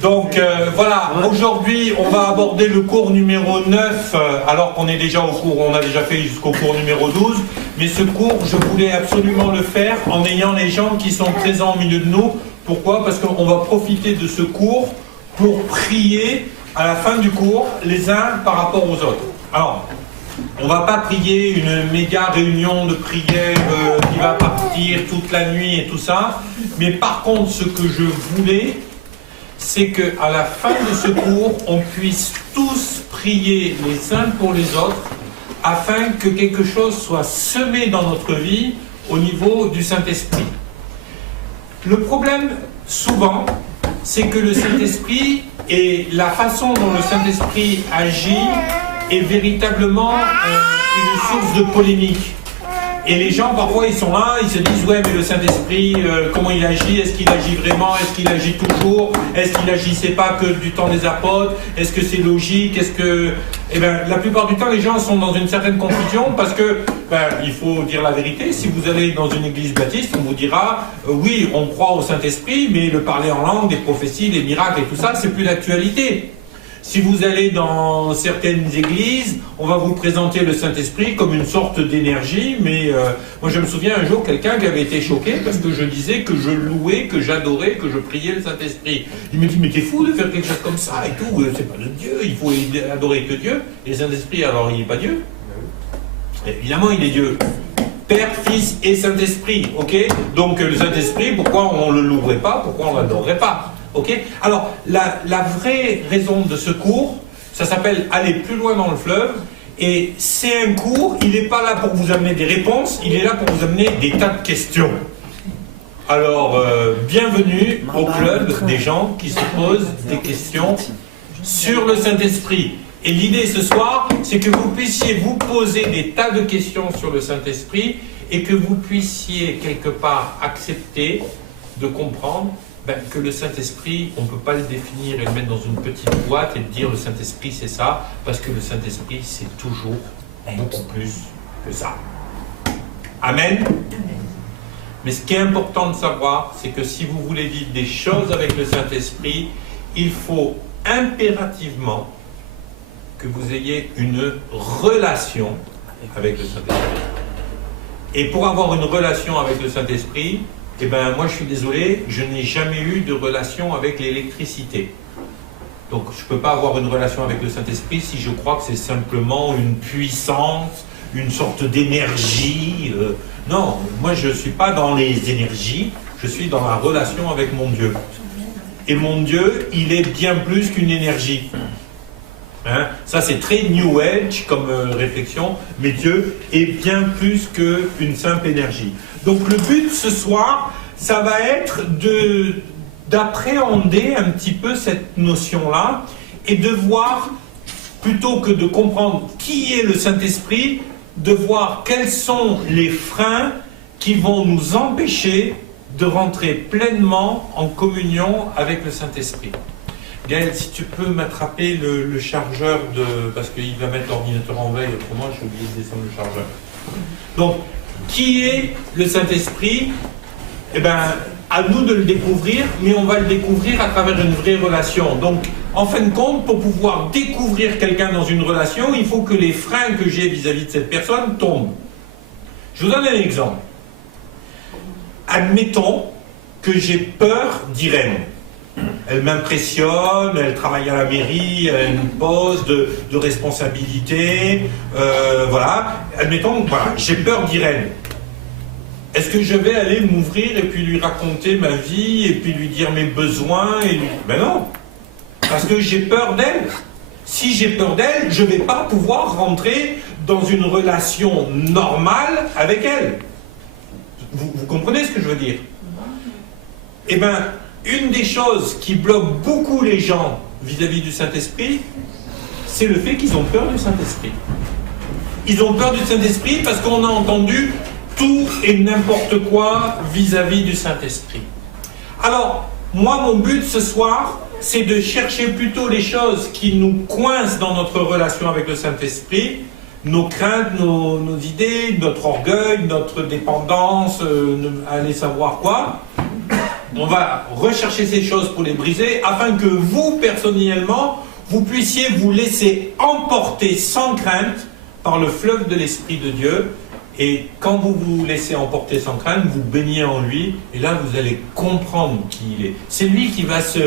Donc voilà, aujourd'hui on va aborder le cours numéro 9, alors qu'on est déjà au cours, on a déjà fait jusqu'au cours numéro 12, mais ce cours, je voulais absolument le faire en ayant les gens qui sont présents au milieu de nous. Pourquoi? Parce qu'on va profiter de ce cours pour prier à la fin du cours les uns par rapport aux autres. Alors, on ne va pas prier une méga réunion de prière qui va partir toute la nuit et tout ça, mais par contre, ce que je voulais, c'est qu'à la fin de ce cours, on puisse tous prier les uns pour les autres, afin que quelque chose soit semé dans notre vie au niveau du Saint-Esprit. Le problème, souvent, c'est que le Saint-Esprit et la façon dont le Saint-Esprit agit est véritablement une source de polémique. Et les gens, parfois, ils sont là, ils se disent « Ouais, mais le Saint-Esprit, comment il agit? Est-ce qu'il agit vraiment? Est-ce qu'il agit toujours? Est-ce qu'il n'agissait pas que du temps des apôtres? Est-ce que c'est logique? Est-ce que… » Eh bien, la plupart du temps, les gens sont dans une certaine confusion parce que, il faut dire la vérité. Si vous allez dans une église baptiste, on vous dira oui, on croit au Saint-Esprit, mais le parler en langue, les prophéties, les miracles et tout ça, c'est plus d'actualité. Si vous allez dans certaines églises, on va vous présenter le Saint-Esprit comme une sorte d'énergie, mais moi je me souviens un jour quelqu'un qui avait été choqué parce que je disais que je louais, que j'adorais, que je priais le Saint-Esprit. Il me dit, mais t'es fou de faire quelque chose comme ça et tout, c'est pas de Dieu, il faut adorer que Dieu. Et le Saint-Esprit, alors il n'est pas Dieu? Évidemment il est Dieu. Père, Fils et Saint-Esprit, ok? Donc le Saint-Esprit, pourquoi on ne le louerait pas? Pourquoi on ne l'adorerait pas? Ok? Alors, la vraie raison de ce cours, ça s'appelle « Aller plus loin dans le fleuve ». Et c'est un cours, il n'est pas là pour vous amener des réponses, il est là pour vous amener des tas de questions. Alors, bienvenue au club des gens qui se posent des questions sur le Saint-Esprit. Et l'idée ce soir, c'est que vous puissiez vous poser des tas de questions sur le Saint-Esprit et que vous puissiez quelque part accepter de comprendre que le Saint-Esprit, on ne peut pas le définir et le mettre dans une petite boîte et dire le Saint-Esprit c'est ça, parce que le Saint-Esprit c'est toujours beaucoup plus que ça. Amen. Mais ce qui est important de savoir, c'est que si vous voulez vivre des choses avec le Saint-Esprit, il faut impérativement que vous ayez une relation avec le Saint-Esprit. Et pour avoir une relation avec le Saint-Esprit, eh bien, moi je suis désolé, je n'ai jamais eu de relation avec l'électricité. Donc je ne peux pas avoir une relation avec le Saint-Esprit si je crois que c'est simplement une puissance, une sorte d'énergie. Non, moi je ne suis pas dans les énergies, je suis dans la relation avec mon Dieu. Et mon Dieu, il est bien plus qu'une énergie. Hein? Ça c'est très New Age comme réflexion, mais Dieu est bien plus qu'une simple énergie. Donc le but ce soir, ça va être d'appréhender un petit peu cette notion-là et de voir, plutôt que de comprendre qui est le Saint-Esprit, de voir quels sont les freins qui vont nous empêcher de rentrer pleinement en communion avec le Saint-Esprit. Gaël, si tu peux m'attraper le chargeur parce qu'il va mettre l'ordinateur en veille, autrement j'ai oublié de descendre le chargeur. Donc, qui est le Saint-Esprit? Eh bien, à nous de le découvrir, mais on va le découvrir à travers une vraie relation. Donc, en fin de compte, pour pouvoir découvrir quelqu'un dans une relation, il faut que les freins que j'ai vis-à-vis de cette personne tombent. Je vous donne un exemple. Admettons que j'ai peur d'Irène. Elle m'impressionne, elle travaille à la mairie, elle a une poste de responsabilité, voilà. Admettons, voilà, j'ai peur d'Irène. Est-ce que je vais aller m'ouvrir et puis lui raconter ma vie et puis lui dire mes besoins Ben non, parce que j'ai peur d'elle. Si j'ai peur d'elle, je ne vais pas pouvoir rentrer dans une relation normale avec elle. Vous comprenez ce que je veux dire? Eh bien, une des choses qui bloque beaucoup les gens vis-à-vis du Saint-Esprit, c'est le fait qu'ils ont peur du Saint-Esprit. Ils ont peur du Saint-Esprit parce qu'on a entendu tout et n'importe quoi vis-à-vis du Saint-Esprit. Alors, moi, mon but ce soir, c'est de chercher plutôt les choses qui nous coincent dans notre relation avec le Saint-Esprit, nos craintes, nos idées, notre orgueil, notre dépendance, allez savoir quoi. on va rechercher ces choses pour les briser, afin que vous, personnellement, vous puissiez vous laisser emporter sans crainte par le fleuve de l'Esprit de Dieu. Et quand vous vous laissez emporter sans crainte, vous baignez en lui, et là vous allez comprendre qui il est. C'est lui qui va se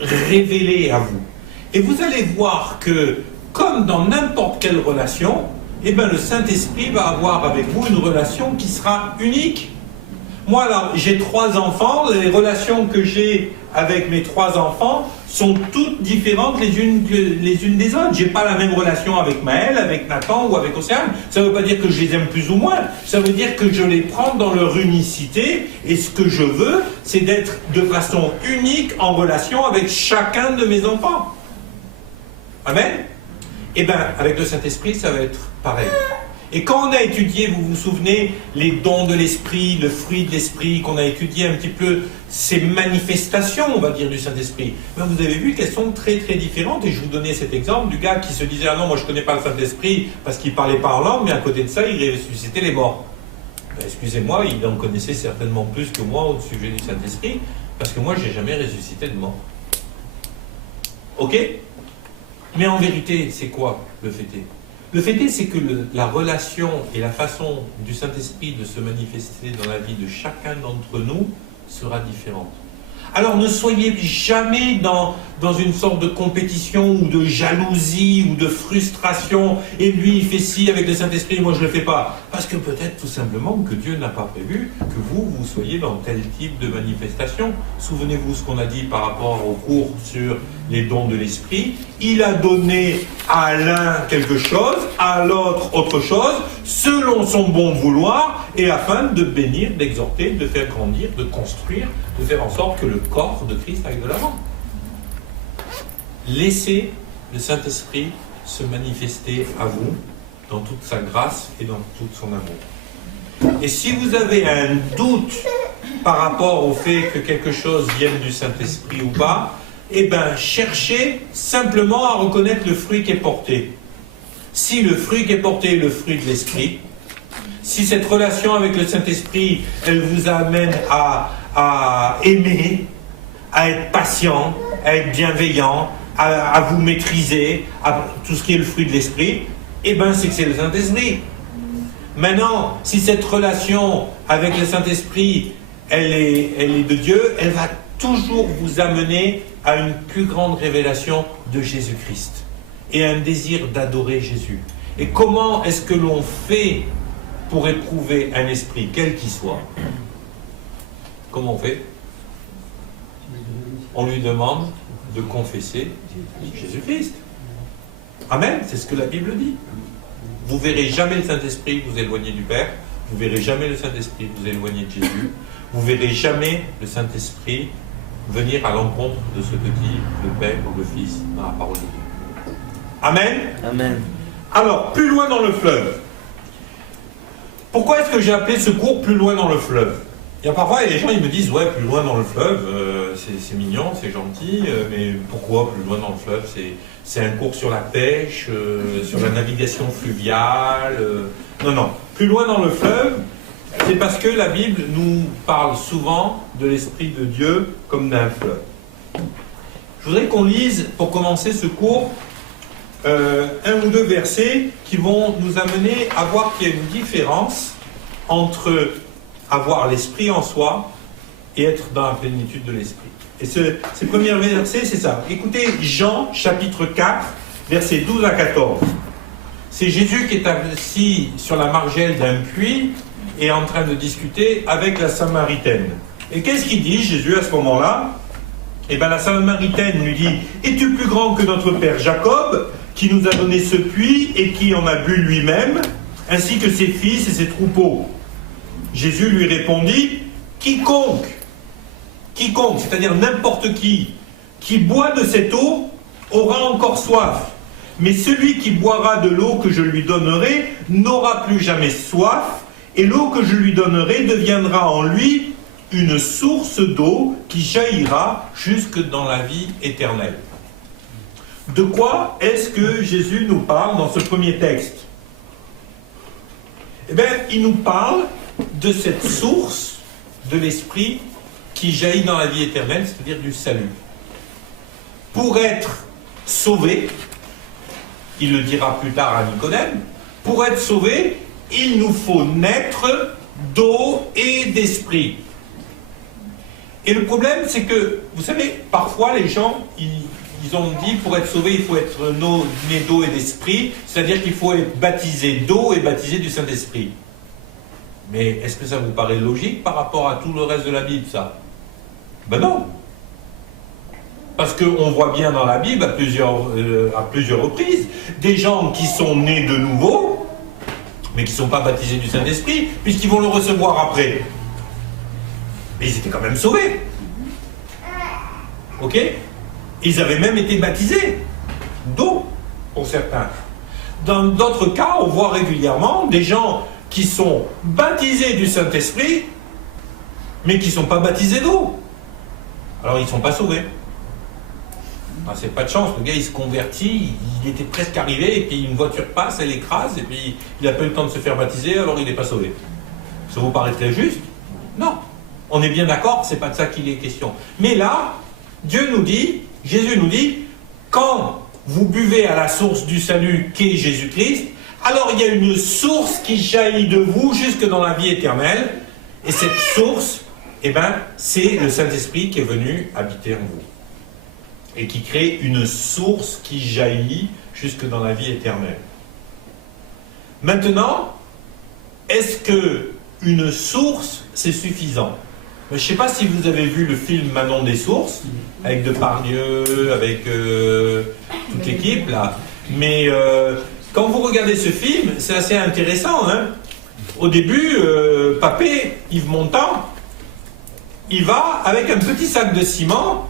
révéler à vous. Et vous allez voir que, comme dans n'importe quelle relation, eh bien, le Saint-Esprit va avoir avec vous une relation qui sera unique. Moi, là, j'ai 3 enfants. Les relations que j'ai avec mes 3 enfants sont toutes différentes les unes des autres. Je n'ai pas la même relation avec Maël, avec Nathan ou avec Océane. Ça ne veut pas dire que je les aime plus ou moins. Ça veut dire que je les prends dans leur unicité. Et ce que je veux, c'est d'être de façon unique en relation avec chacun de mes enfants. Amen. Eh bien, avec le Saint-Esprit, ça va être pareil. Et quand on a étudié, vous vous souvenez, les dons de l'Esprit, le fruit de l'Esprit, qu'on a étudié un petit peu ces manifestations, on va dire, du Saint-Esprit, ben vous avez vu qu'elles sont très très différentes. Et je vous donnais cet exemple du gars qui se disait « Ah non, moi je ne connais pas le Saint-Esprit parce qu'il ne parlait pas en langue, mais à côté de ça, il ressuscitait les morts. Ben, » Excusez-moi, il en connaissait certainement plus que moi au sujet du Saint-Esprit, parce que moi, je n'ai jamais ressuscité de mort. Ok ? Mais en vérité, c'est quoi le fait est ? Le fait est, c'est que la relation et la façon du Saint-Esprit de se manifester dans la vie de chacun d'entre nous sera différente. Alors ne soyez jamais dans une sorte de compétition ou de jalousie ou de frustration. Et lui, il fait ci avec le Saint-Esprit, moi je ne le fais pas. Parce que peut-être tout simplement que Dieu n'a pas prévu que vous soyez dans tel type de manifestation. Souvenez-vous ce qu'on a dit par rapport au cours sur les dons de l'Esprit. Il a donné à l'un quelque chose, à l'autre autre chose, selon son bon vouloir, et afin de bénir, d'exhorter, de faire grandir, de construire, de faire en sorte que le corps de Christ aille de l'avant. Laissez le Saint-Esprit se manifester à vous dans toute sa grâce et dans tout son amour. Et si vous avez un doute par rapport au fait que quelque chose vienne du Saint-Esprit ou pas, eh bien, cherchez simplement à reconnaître le fruit qui est porté. Si le fruit qui est porté est le fruit de l'Esprit, si cette relation avec le Saint-Esprit, elle vous amène à aimer, à être patient, à être bienveillant, à vous maîtriser, à tout ce qui est le fruit de l'Esprit, eh bien, c'est que c'est le Saint-Esprit. Maintenant, si cette relation avec le Saint-Esprit, elle est de Dieu, elle va toujours vous amener à une plus grande révélation de Jésus-Christ et un désir d'adorer Jésus. Et comment est-ce que l'on fait pour éprouver un esprit, quel qu'il soit? Comment on fait? On lui demande de confesser Jésus-Christ. Amen, c'est ce que la Bible dit. Vous ne verrez jamais le Saint-Esprit vous éloigner du Père, vous ne verrez jamais le Saint-Esprit vous éloigner de Jésus, vous ne verrez jamais le Saint-Esprit venir à l'encontre de ce que dit le Père ou le Fils dans la parole de Dieu. Amen. Amen. Alors, plus loin dans le fleuve. Pourquoi est-ce que j'ai appelé ce cours plus loin dans le fleuve? Il y a parfois les gens ils me disent ouais, plus loin dans le fleuve, c'est mignon, c'est gentil, mais pourquoi plus loin dans le fleuve? C'est un cours sur la pêche, sur la navigation fluviale. Non, plus loin dans le fleuve, c'est parce que la Bible nous parle souvent de l'Esprit de Dieu comme d'un fleuve. Je voudrais qu'on lise, pour commencer ce cours, un ou deux versets qui vont nous amener à voir qu'il y a une différence entre avoir l'Esprit en soi et être dans la plénitude de l'Esprit. Et ces premiers versets, c'est ça. Écoutez Jean, chapitre 4, versets 12 à 14. C'est Jésus qui est assis sur la margelle d'un puits et en train de discuter avec la Samaritaine. Et qu'est-ce qu'il dit, Jésus, à ce moment-là? Eh bien, la Samaritaine lui dit « Es-tu plus grand que notre père Jacob, qui nous a donné ce puits et qui en a bu lui-même, ainsi que ses fils et ses troupeaux ?» Jésus lui répondit « Quiconque, c'est-à-dire n'importe qui boit de cette eau, aura encore soif. Mais celui qui boira de l'eau que je lui donnerai n'aura plus jamais soif, et l'eau que je lui donnerai deviendra en lui une source d'eau qui jaillira jusque dans la vie éternelle. » De quoi est-ce que Jésus nous parle dans ce premier texte? Eh bien, il nous parle de cette source de l'Esprit qui jaillit dans la vie éternelle, c'est-à-dire du salut. Pour être sauvé, il le dira plus tard à Nicodème, pour être sauvé, il nous faut naître d'eau et d'esprit. Et le problème, c'est que, vous savez, parfois les gens, ils ont dit, pour être sauvé, il faut être né d'eau et d'esprit, c'est-à-dire qu'il faut être baptisé d'eau et baptisé du Saint-Esprit. Mais est-ce que ça vous paraît logique par rapport à tout le reste de la Bible, ça? Ben non. Parce qu'on voit bien dans la Bible, à plusieurs reprises, des gens qui sont nés de nouveau, mais qui ne sont pas baptisés du Saint-Esprit, puisqu'ils vont le recevoir après. Mais ils étaient quand même sauvés. Ok? Ils avaient même été baptisés d'eau, pour certains. Dans d'autres cas, on voit régulièrement des gens qui sont baptisés du Saint-Esprit, mais qui ne sont pas baptisés d'eau. Alors ils ne sont pas sauvés. Ah, c'est pas de chance, le gars il se convertit, il était presque arrivé, et puis une voiture passe, elle écrase, et puis il n'a pas eu le temps de se faire baptiser, alors il n'est pas sauvé. Ça vous paraît très juste? Non. On est bien d'accord, c'est pas de ça qu'il est question. Mais là, Dieu nous dit, Jésus nous dit, quand vous buvez à la source du salut qu'est Jésus-Christ, alors il y a une source qui jaillit de vous jusque dans la vie éternelle, et cette source, eh ben, c'est le Saint-Esprit qui est venu habiter en vous. Et qui crée une source qui jaillit jusque dans la vie éternelle. Maintenant, est-ce que une source, c'est suffisant? Je ne sais pas si vous avez vu le film Manon des sources, avec Depardieu, avec toute l'équipe, là. Mais quand vous regardez ce film, c'est assez intéressant. Hein. Au début, Papé, Yves Montand, il va avec un petit sac de ciment,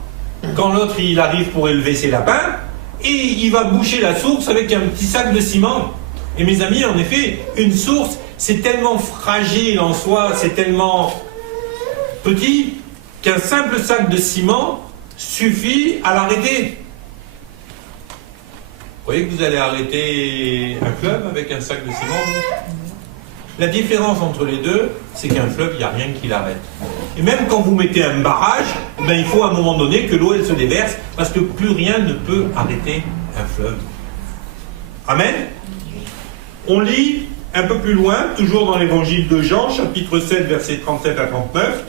quand l'autre il arrive pour élever ses lapins, et il va boucher la source avec un petit sac de ciment. Et mes amis, en effet, une source, c'est tellement fragile en soi, c'est tellement petit, qu'un simple sac de ciment suffit à l'arrêter. Vous voyez que vous allez arrêter un fleuve avec un sac de ciment? La différence entre les deux, c'est qu'un fleuve, il n'y a rien qui l'arrête. Et même quand vous mettez un barrage, ben, il faut à un moment donné que l'eau elle se déverse, parce que plus rien ne peut arrêter un fleuve. Amen. On lit un peu plus loin, toujours dans l'évangile de Jean, chapitre 7, versets 37 à 39.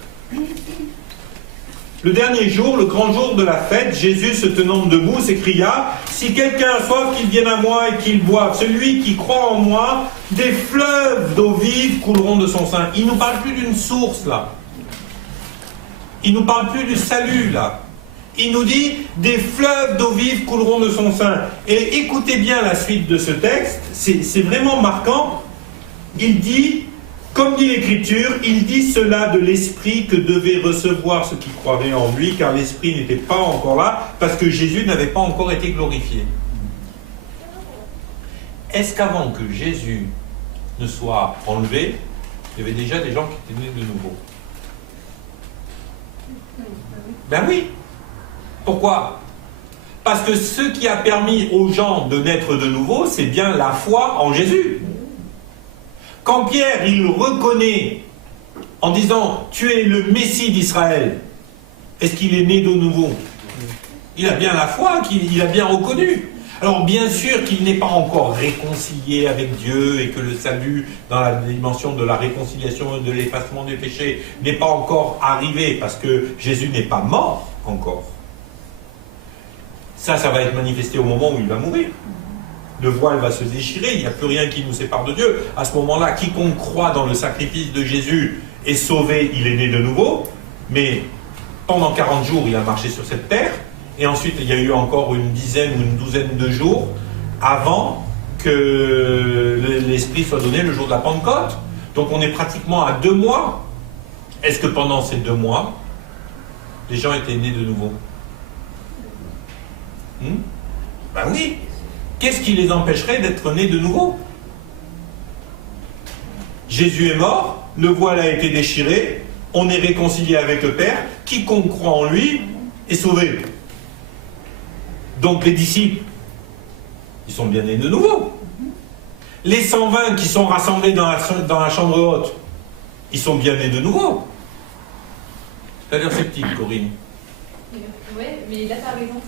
Le dernier jour, le grand jour de la fête, Jésus, se tenant debout, s'écria « Si quelqu'un a soif, qu'il vienne à moi et qu'il boive. Celui qui croit en moi, des fleuves d'eau vive couleront de son sein. » Il ne nous parle plus d'une source, là. Il ne nous parle plus du salut, là. Il nous dit « Des fleuves d'eau vive couleront de son sein. » Et écoutez bien la suite de ce texte, c'est vraiment marquant. Il dit... Comme dit l'Écriture, il dit cela de l'Esprit que devaient recevoir ceux qui croiraient en lui, car l'Esprit n'était pas encore là, parce que Jésus n'avait pas encore été glorifié. Est-ce qu'avant que Jésus ne soit enlevé, il y avait déjà des gens qui étaient nés de nouveau? Ben oui. Pourquoi? Parce que ce qui a permis aux gens de naître de nouveau, c'est bien la foi en Jésus. Quand Pierre, il reconnaît en disant « Tu es le Messie d'Israël », est-ce qu'il est né de nouveau? Il a bien la foi, il a bien reconnu. Alors bien sûr qu'il n'est pas encore réconcilié avec Dieu et que le salut dans la dimension de la réconciliation et de l'effacement des péchés n'est pas encore arrivé parce que Jésus n'est pas mort encore. Ça va être manifesté au moment où il va mourir. Le voile va se déchirer, il n'y a plus rien qui nous sépare de Dieu. À ce moment-là, quiconque croit dans le sacrifice de Jésus est sauvé, il est né de nouveau. Mais pendant 40 jours, il a marché sur cette terre. Et ensuite, il y a eu encore une dizaine ou une douzaine de jours avant que l'Esprit soit donné le jour de la Pentecôte. Donc on est pratiquement à 2 mois. Est-ce que pendant ces 2 mois, les gens étaient nés de nouveau? Ben oui. Qu'est-ce qui les empêcherait d'être nés de nouveau? Jésus est mort, le voile a été déchiré, on est réconcilié avec le Père, quiconque croit en lui est sauvé. Donc les disciples, ils sont bien nés de nouveau. Les 120 qui sont rassemblés dans la chambre haute, ils sont bien nés de nouveau. T'as l'air sceptique, Corinne. Oui, mais là par exemple,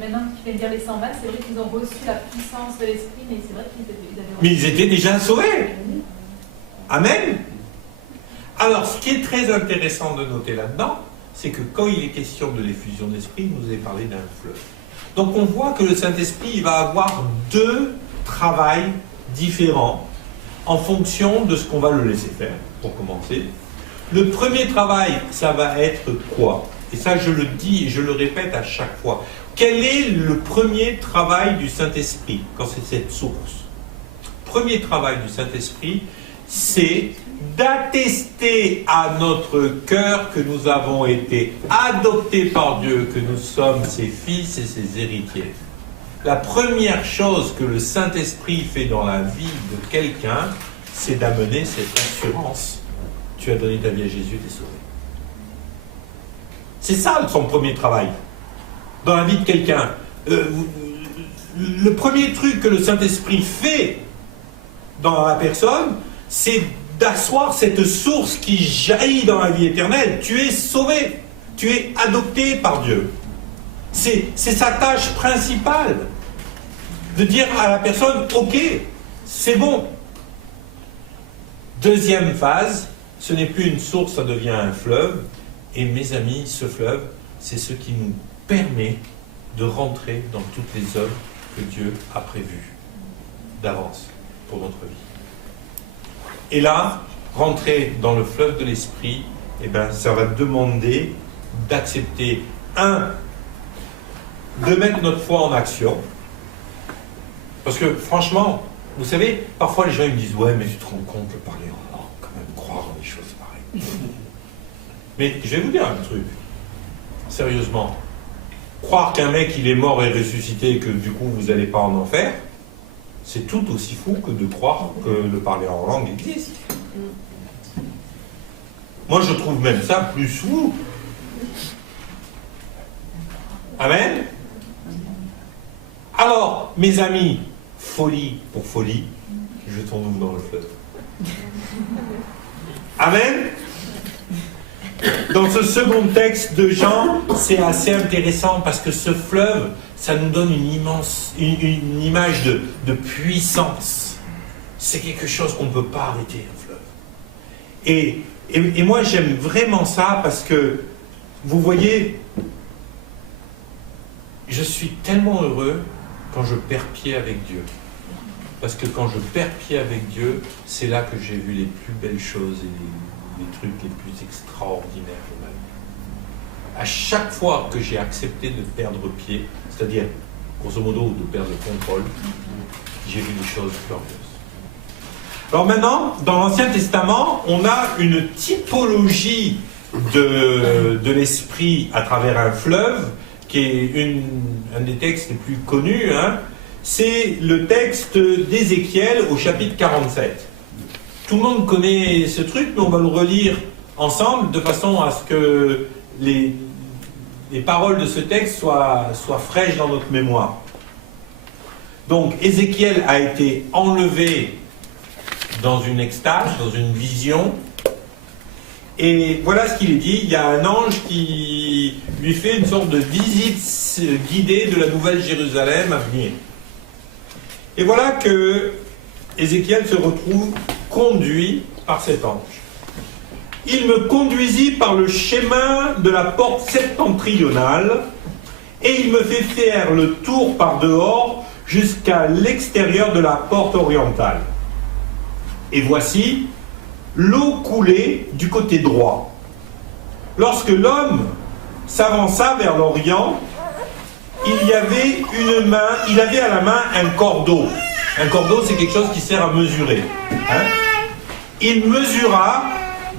maintenant qui viennent dire les 120, c'est vrai qu'ils ont reçu la puissance de l'esprit, mais c'est vrai qu'ils avaient... Mais ils étaient déjà sauvés. Amen. Alors, ce qui est très intéressant de noter là-dedans, c'est que quand il est question de l'effusion d'esprit, il nous est parlé d'un fleuve. Donc on voit que le Saint-Esprit, il va avoir deux travails différents en fonction de ce qu'on va le laisser faire, pour commencer. Le premier travail, ça va être quoi? Et ça, je le dis et je le répète à chaque fois. Quel est le premier travail du Saint-Esprit quand c'est cette source? Premier travail du Saint-Esprit, c'est d'attester à notre cœur que nous avons été adoptés par Dieu, que nous sommes ses fils et ses héritiers. La première chose que le Saint-Esprit fait dans la vie de quelqu'un, c'est d'amener cette assurance. Tu as donné ta vie à Jésus, tu es sauvé. C'est ça son premier travail dans la vie de quelqu'un. Le premier truc que le Saint-Esprit fait dans la personne, c'est d'asseoir cette source qui jaillit dans la vie éternelle. Tu es sauvé, tu es adopté par Dieu. C'est sa tâche principale de dire à la personne, ok, c'est bon. Deuxième phase, ce n'est plus une source, ça devient un fleuve. Et mes amis, ce fleuve, c'est ce qui nous permet de rentrer dans toutes les œuvres que Dieu a prévues d'avance pour notre vie. Et là, rentrer dans le fleuve de l'esprit, eh ben, ça va demander d'accepter, de mettre notre foi en action. Parce que franchement, vous savez, parfois les gens ils me disent « Ouais, mais tu te rends compte de parler en langue, quand même croire en des choses pareilles. » Mais je vais vous dire un truc, sérieusement. Croire qu'un mec il est mort et ressuscité et que du coup vous n'allez pas en enfer, c'est tout aussi fou que de croire que le parler en langue existe. Moi je trouve même ça plus fou. Amen. Alors, mes amis, folie pour folie, jetons-nous dans le fleuve. Amen. Dans ce second texte de Jean, c'est assez intéressant parce que ce fleuve, ça nous donne une image de puissance. C'est quelque chose qu'on ne peut pas arrêter, un fleuve. Et moi, j'aime vraiment ça parce que, vous voyez, je suis tellement heureux quand je perds pied avec Dieu. Parce que quand je perds pied avec Dieu, c'est là que j'ai vu les plus belles choses et les trucs les plus extraordinaires de ma vie. À chaque fois que j'ai accepté de perdre pied, c'est-à-dire, grosso modo, de perdre le contrôle, j'ai vu des choses glorieuses. Alors maintenant, dans l'Ancien Testament, on a une typologie de l'esprit à travers un fleuve, qui est un des textes les plus connus, hein. C'est le texte d'Ézéchiel au chapitre 47. Tout le monde connaît ce truc, mais on va le relire ensemble de façon à ce que les paroles de ce texte soient fraîches dans notre mémoire. Donc, Ézéchiel a été enlevé dans une extase, dans une vision, et voilà ce qu'il est dit. Il y a un ange qui lui fait une sorte de visite guidée de la nouvelle Jérusalem à venir. Et voilà que Ézéchiel se retrouve conduit par cet ange. Il me conduisit par le chemin de la porte septentrionale et il me fait faire le tour par dehors jusqu'à l'extérieur de la porte orientale. Et voici, l'eau coulait du côté droit. Lorsque l'homme s'avança vers l'orient, il avait à la main un cordeau. Un cordeau, c'est quelque chose qui sert à mesurer. Hein? Il mesura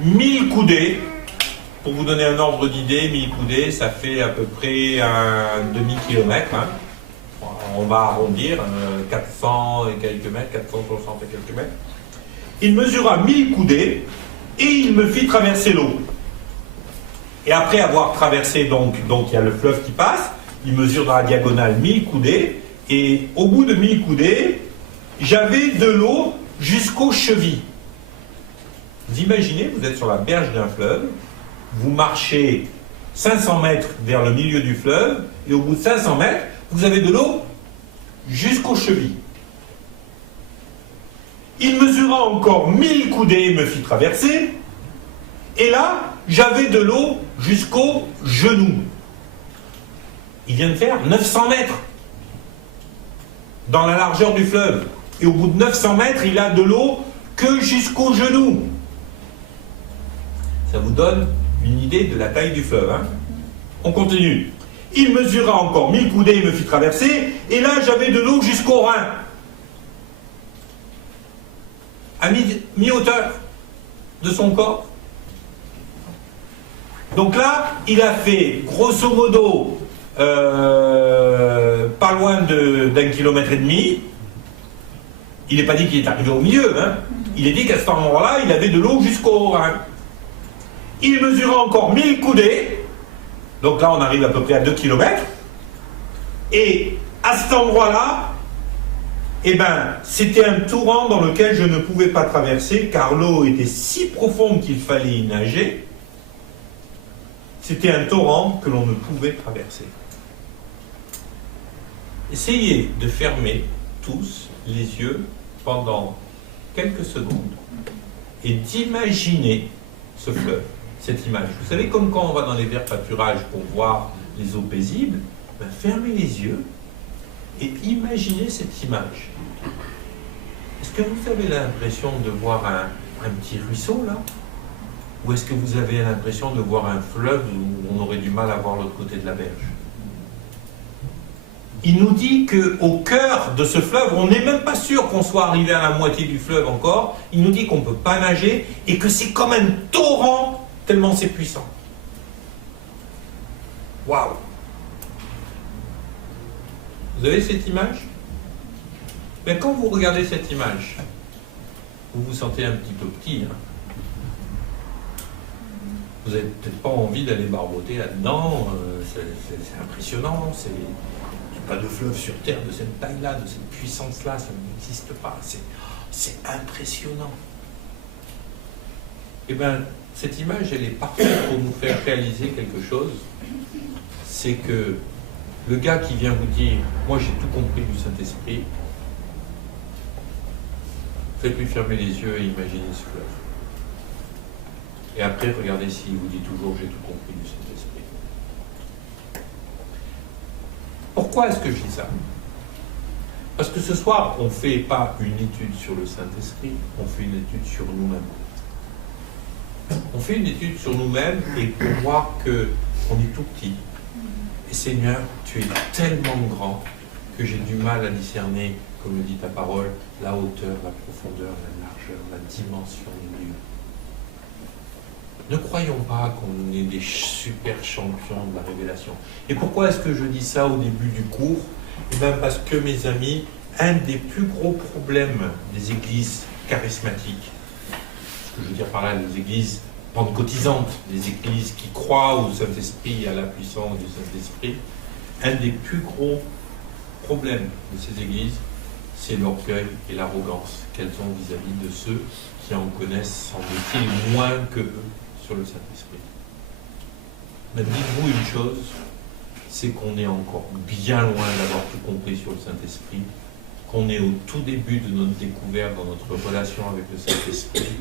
1000 coudées. Pour vous donner un ordre d'idée, 1000 coudées, ça fait à peu près un demi-kilomètre. Hein? On va arrondir, 400 et quelques mètres, 460 et quelques mètres. Il mesura 1000 coudées et il me fit traverser l'eau. Et après avoir traversé, donc il y a le fleuve qui passe, il mesure dans la diagonale 1000 coudées, et au bout de 1000 coudées, j'avais de l'eau jusqu'aux chevilles. Vous imaginez, vous êtes sur la berge d'un fleuve, vous marchez 500 mètres vers le milieu du fleuve, et au bout de 500 mètres, vous avez de l'eau jusqu'aux chevilles. Il mesura encore 1000 coudées et me fit traverser, et là, j'avais de l'eau jusqu'aux genoux. Il vient de faire 900 mètres dans la largeur du fleuve. Et au bout de 900 mètres, il a de l'eau que jusqu'aux genoux. Ça vous donne une idée de la taille du fleuve. Hein? On continue. Il mesura encore 1000 coudées et me fit traverser, et là, j'avais de l'eau jusqu'aux reins. À mi-hauteur de son corps. Donc là, il a fait, grosso modo, pas loin d'1,5 km. Il n'est pas dit qu'il est arrivé au milieu. Hein. Il est dit qu'à ce moment-là, il avait de l'eau jusqu'au rein. Il mesura encore 1000 coudées. Donc là, on arrive à peu près à 2 km. Et à cet endroit-là, eh ben, c'était un torrent dans lequel je ne pouvais pas traverser, car l'eau était si profonde qu'il fallait y nager. C'était un torrent que l'on ne pouvait traverser. Essayez de fermer tous les yeux pendant quelques secondes et d'imaginer ce fleuve, cette image. Vous savez, comme quand on va dans les verts pâturages pour voir les eaux paisibles, ben fermez les yeux et imaginez cette image. Est-ce que vous avez l'impression de voir un petit ruisseau là? Ou est-ce que vous avez l'impression de voir un fleuve où on aurait du mal à voir l'autre côté de la berge? Il nous dit qu'au cœur de ce fleuve, on n'est même pas sûr qu'on soit arrivé à la moitié du fleuve encore. Il nous dit qu'on ne peut pas nager et que c'est comme un torrent tellement c'est puissant. Waouh! Vous avez cette image? Mais quand vous regardez cette image, vous vous sentez un petit peu petit. Hein? Vous n'avez peut-être pas envie d'aller barboter là-dedans. C'est impressionnant. Il n'y a pas de fleuve sur Terre de cette taille-là, de cette puissance-là. Ça n'existe pas. C'est impressionnant. Eh bien, cette image, elle est parfaite pour nous faire réaliser quelque chose. C'est que le gars qui vient vous dire « Moi, j'ai tout compris du Saint-Esprit », faites-lui fermer les yeux et imaginez ce fleuve. Et après, regardez s'il vous dit toujours « J'ai tout compris du Saint-Esprit ». Pourquoi est-ce que je dis ça? Parce que ce soir, on ne fait pas une étude sur le Saint-Esprit, on fait une étude sur nous-mêmes. On fait une étude sur nous-mêmes et pour voir qu'on est tout petit. Et Seigneur, tu es tellement grand que j'ai du mal à discerner, comme le dit ta parole, la hauteur, la profondeur, la largeur, la dimension du Dieu. Ne croyons pas qu'on est des super champions de la révélation. Et pourquoi est-ce que je dis ça au début du cours? Eh bien parce que, mes amis, un des plus gros problèmes des églises charismatiques, ce que je veux dire par là, les églises pentecôtisantes, les églises qui croient au Saint-Esprit et à la puissance du Saint-Esprit, un des plus gros problèmes de ces églises, c'est l'orgueil et l'arrogance qu'elles ont vis-à-vis de ceux qui en connaissent, semble-t-il, moins que eux sur le Saint-Esprit. Mais dites-vous une chose, c'est qu'on est encore bien loin d'avoir tout compris sur le Saint-Esprit, qu'on est au tout début de notre découverte dans notre relation avec le Saint-Esprit,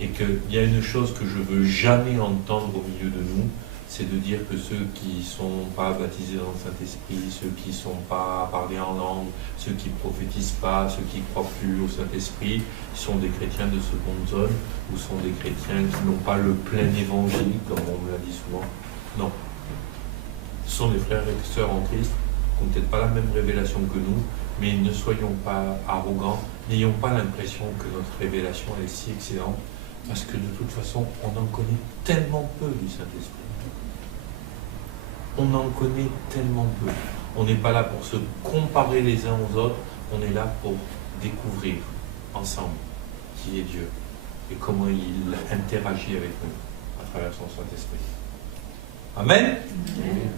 et qu'il y a une chose que je ne veux jamais entendre au milieu de nous, c'est de dire que ceux qui ne sont pas baptisés dans le Saint-Esprit, ceux qui ne sont pas parlés en langue, ceux qui ne prophétisent pas, ceux qui ne croient plus au Saint-Esprit, sont des chrétiens de seconde zone, ou sont des chrétiens qui n'ont pas le plein évangile, comme on me l'a dit souvent. Non. Ce sont des frères et sœurs en Christ qui n'ont peut-être pas la même révélation que nous, mais ne soyons pas arrogants, n'ayons pas l'impression que notre révélation est si excellente, parce que de toute façon, on en connaît tellement peu du Saint-Esprit. On en connaît tellement peu. On n'est pas là pour se comparer les uns aux autres, on est là pour découvrir ensemble qui est Dieu et comment il interagit avec nous à travers son Saint-Esprit. Amen. Amen.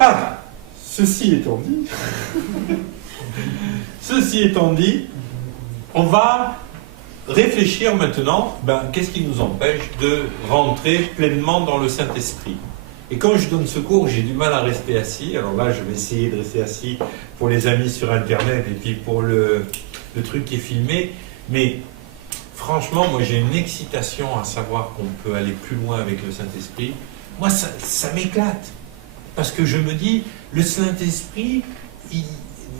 Ah, ceci étant dit, on va réfléchir maintenant, qu'est-ce qui nous empêche de rentrer pleinement dans le Saint-Esprit? Et quand je donne ce cours, j'ai du mal à rester assis. Alors là, je vais essayer de rester assis pour les amis sur Internet et puis pour le truc qui est filmé. Mais franchement, moi, j'ai une excitation à savoir qu'on peut aller plus loin avec le Saint-Esprit. Moi, ça m'éclate. Parce que je me dis, le Saint-Esprit, vous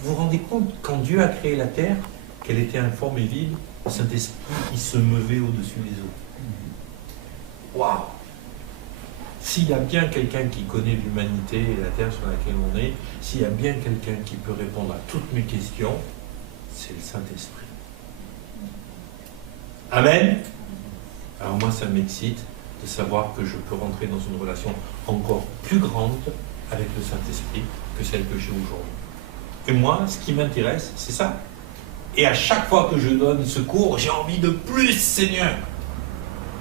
vous rendez compte, quand Dieu a créé la terre, qu'elle était informe et vide, le Saint-Esprit, il se meuvait au-dessus des eaux. Waouh! S'il y a bien quelqu'un qui connaît l'humanité et la terre sur laquelle on est, s'il y a bien quelqu'un qui peut répondre à toutes mes questions, c'est le Saint-Esprit. Amen? Alors moi, ça m'excite de savoir que je peux rentrer dans une relation encore plus grande avec le Saint-Esprit que celle que j'ai aujourd'hui. Et moi, ce qui m'intéresse, c'est ça. Et à chaque fois que je donne ce cours, j'ai envie de plus, Seigneur.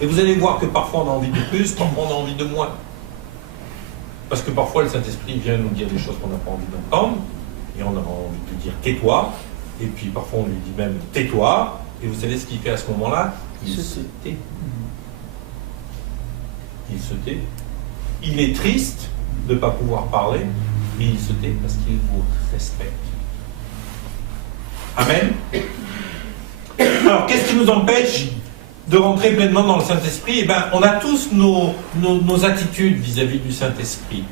Et vous allez voir que parfois on a envie de plus, parfois on a envie de moins. Parce que parfois le Saint-Esprit vient nous dire des choses qu'on n'a pas envie d'entendre, et on a envie de dire tais-toi, et puis parfois on lui dit même tais-toi, et vous savez ce qu'il fait à ce moment-là? Il se tait. Il se tait. Il est triste de ne pas pouvoir parler, mais il se tait parce qu'il vous respecte. Amen. Alors, qu'est-ce qui nous empêche de rentrer pleinement dans le Saint-Esprit? On a tous nos attitudes vis-à-vis du Saint-Esprit.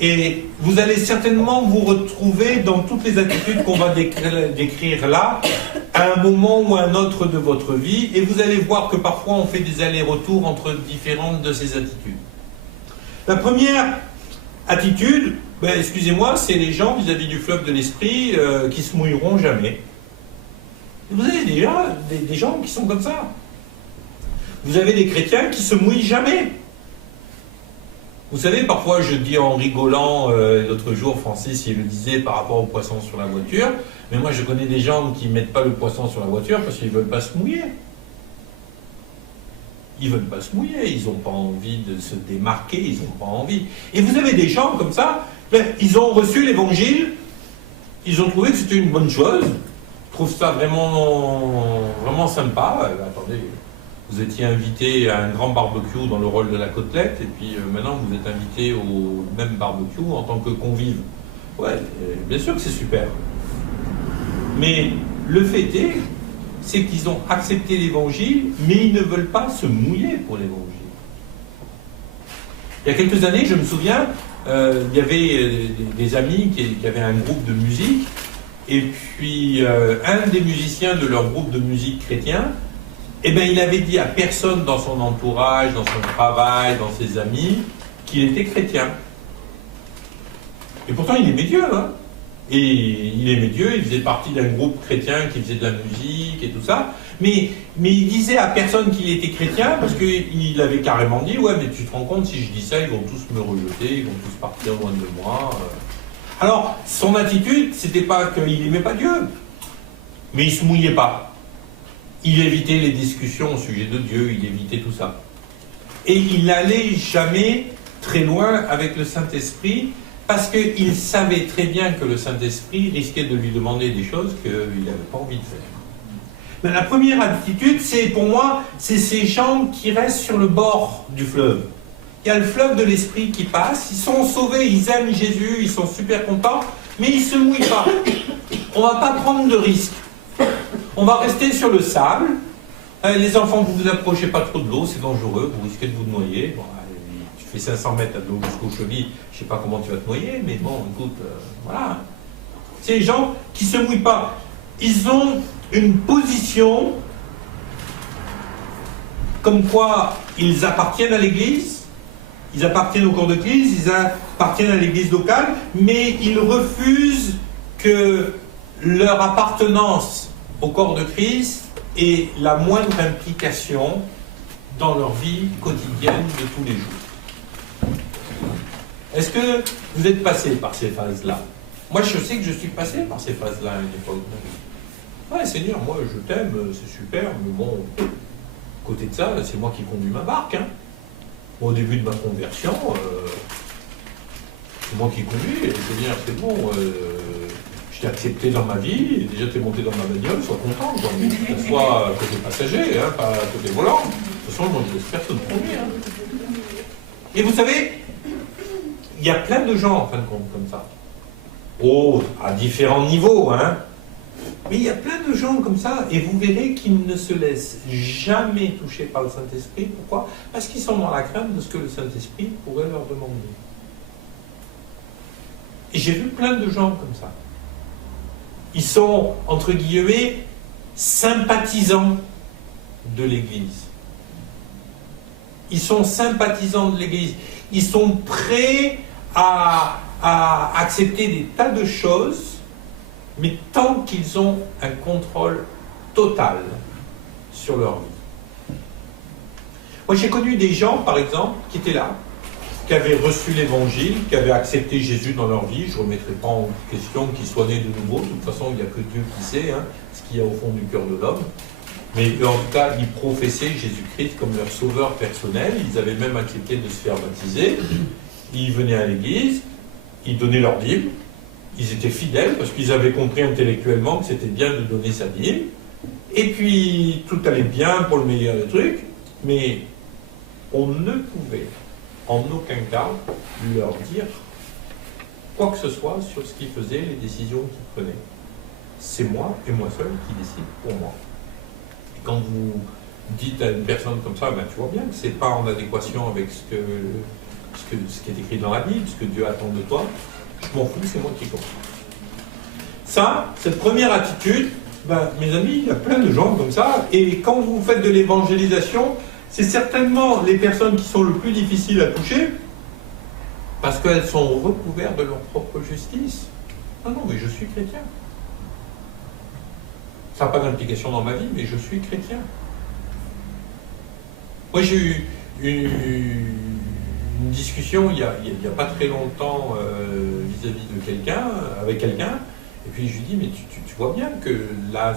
Et vous allez certainement vous retrouver dans toutes les attitudes qu'on va décrire là, à un moment ou à un autre de votre vie, et vous allez voir que parfois on fait des allers-retours entre différentes de ces attitudes. La première attitude, excusez-moi, c'est les gens vis-à-vis du fleuve de l'esprit qui se mouilleront jamais. Et vous avez déjà des gens qui sont comme ça. Vous avez des chrétiens qui se mouillent jamais. Vous savez, parfois je dis en rigolant, l'autre jour Francis il le disait par rapport au poisson sur la voiture, mais moi je connais des gens qui ne mettent pas le poisson sur la voiture parce qu'ils ne veulent pas se mouiller. Ils ne veulent pas se mouiller, ils n'ont pas envie de se démarquer, ils n'ont pas envie. Et vous avez des gens comme ça, ils ont reçu l'évangile, ils ont trouvé que c'était une bonne chose, ils trouvent ça vraiment sympa. Attendez, vous étiez invité à un grand barbecue dans le rôle de la côtelette, et puis maintenant vous êtes invité au même barbecue en tant que convive. Ouais, bien sûr que c'est super. Mais le fait est, c'est qu'ils ont accepté l'évangile, mais ils ne veulent pas se mouiller pour l'évangile. Il y a quelques années, je me souviens, il y avait des amis qui avaient un groupe de musique, et puis un des musiciens de leur groupe de musique chrétien, il avait dit à personne dans son entourage, dans son travail, dans ses amis, qu'il était chrétien. Et pourtant, il aimait Dieu, hein. Et il aimait Dieu, il faisait partie d'un groupe chrétien qui faisait de la musique et tout ça. Mais il disait à personne qu'il était chrétien parce qu'il avait carrément dit « Ouais, mais tu te rends compte, si je dis ça, ils vont tous me rejeter, ils vont tous partir loin de moi. » Alors, son attitude, c'était pas qu'il n'aimait pas Dieu, mais il ne se mouillait pas. Il évitait les discussions au sujet de Dieu, il évitait tout ça. Et il n'allait jamais très loin avec le Saint-Esprit, parce qu'il savait très bien que le Saint-Esprit risquait de lui demander des choses qu'il n'avait pas envie de faire. Mais la première attitude, pour moi, c'est ces gens qui restent sur le bord du fleuve. Il y a le fleuve de l'Esprit qui passe, ils sont sauvés, ils aiment Jésus, ils sont super contents, mais ils ne se mouillent pas. On ne va pas prendre de risques. On va rester sur le sable. Les enfants, vous ne vous approchez pas trop de l'eau, c'est dangereux, vous risquez de vous noyer. Bon, tu fais 500 mètres de l'eau jusqu'aux chevilles, je ne sais pas comment tu vas te noyer, mais bon, écoute, voilà. C'est les gens qui ne se mouillent pas. Ils ont une position comme quoi ils appartiennent à l'Église, ils appartiennent au corps de Christ, ils appartiennent à l'Église locale, mais ils refusent que leur appartenance au corps de Christ ait la moindre implication dans leur vie quotidienne de tous les jours. Est-ce que vous êtes passé par ces phases-là? Moi, je sais que je suis passé par ces phases-là à une époque. Ouais, Seigneur, moi, je t'aime, c'est super, mais bon, côté de ça, c'est moi qui conduis ma barque. Hein. Au début de ma conversion, c'est moi qui conduis, et Seigneur, c'est bon, je t'ai accepté dans ma vie, et déjà t'es monté dans ma bagnole, sois content, quoi. Mais que ce soit côté passager, hein, pas côté volant. De toute façon, moi je laisse personne premier. Hein. Et vous savez, il y a plein de gens en fin de compte comme ça. Oh, à différents niveaux, hein. Mais il y a plein de gens comme ça, et vous verrez qu'ils ne se laissent jamais toucher par le Saint-Esprit. Pourquoi? Parce qu'ils sont dans la crainte de ce que le Saint-Esprit pourrait leur demander. Et j'ai vu plein de gens comme ça. Ils sont, entre guillemets, sympathisants de l'Église. Ils sont sympathisants de l'Église. Ils sont prêts à accepter des tas de choses, mais tant qu'ils ont un contrôle total sur leur vie. Moi, j'ai connu des gens, par exemple, qui étaient là, qui avaient reçu l'Évangile, qui avaient accepté Jésus dans leur vie. Je ne remettrai pas en question qu'ils soient nés de nouveau. De toute façon, il n'y a que Dieu qui sait hein, ce qu'il y a au fond du cœur de l'homme. Mais en tout cas, ils professaient Jésus-Christ comme leur sauveur personnel. Ils avaient même accepté de se faire baptiser. Ils venaient à l'église, ils donnaient leur dîme. Ils étaient fidèles parce qu'ils avaient compris intellectuellement que c'était bien de donner sa dîme. Et puis, tout allait bien pour le meilleur des trucs. Mais on ne pouvait en aucun cas leur dire quoi que ce soit sur ce qu'ils faisaient, les décisions qu'ils prenaient. C'est moi et moi seul qui décide pour moi. Et quand vous dites à une personne comme ça, ben, tu vois bien que c'est pas en adéquation avec ce qui est écrit dans la Bible, ce que Dieu attend de toi, je m'en fous, c'est moi qui compte. Ça, cette première attitude, ben, mes amis, il y a plein de gens comme ça, et quand vous faites de l'évangélisation, c'est certainement les personnes qui sont le plus difficiles à toucher, parce qu'elles sont recouvertes de leur propre justice. Ah non, mais je suis chrétien. Ça n'a pas d'implication dans ma vie, mais je suis chrétien. Moi, j'ai eu une discussion il n'y a pas très longtemps vis-à-vis de quelqu'un, avec quelqu'un, et puis je lui dis, mais tu vois bien que là,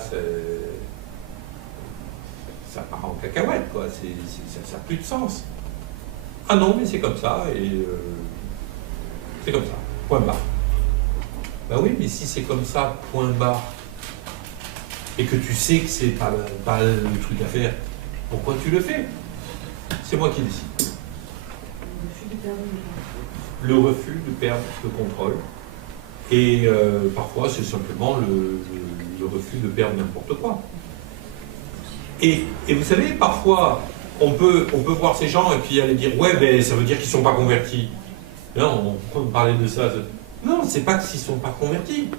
ça part en cacahuète, quoi. Ça n'a plus de sens. Ah non, mais c'est comme ça, et c'est comme ça, point barre. Ben oui, mais si c'est comme ça, point barre, et que tu sais que c'est pas le truc à faire, pourquoi tu le fais? C'est moi qui décide. Le refus de perdre le contrôle. Et parfois, c'est simplement le refus de perdre n'importe quoi. Et vous savez, parfois, on peut voir ces gens et puis aller dire « Ouais, ben, ça veut dire qu'ils ne sont pas convertis. » Non, on parlait de ça. Non, c'est pas qu'ils ne sont pas convertis.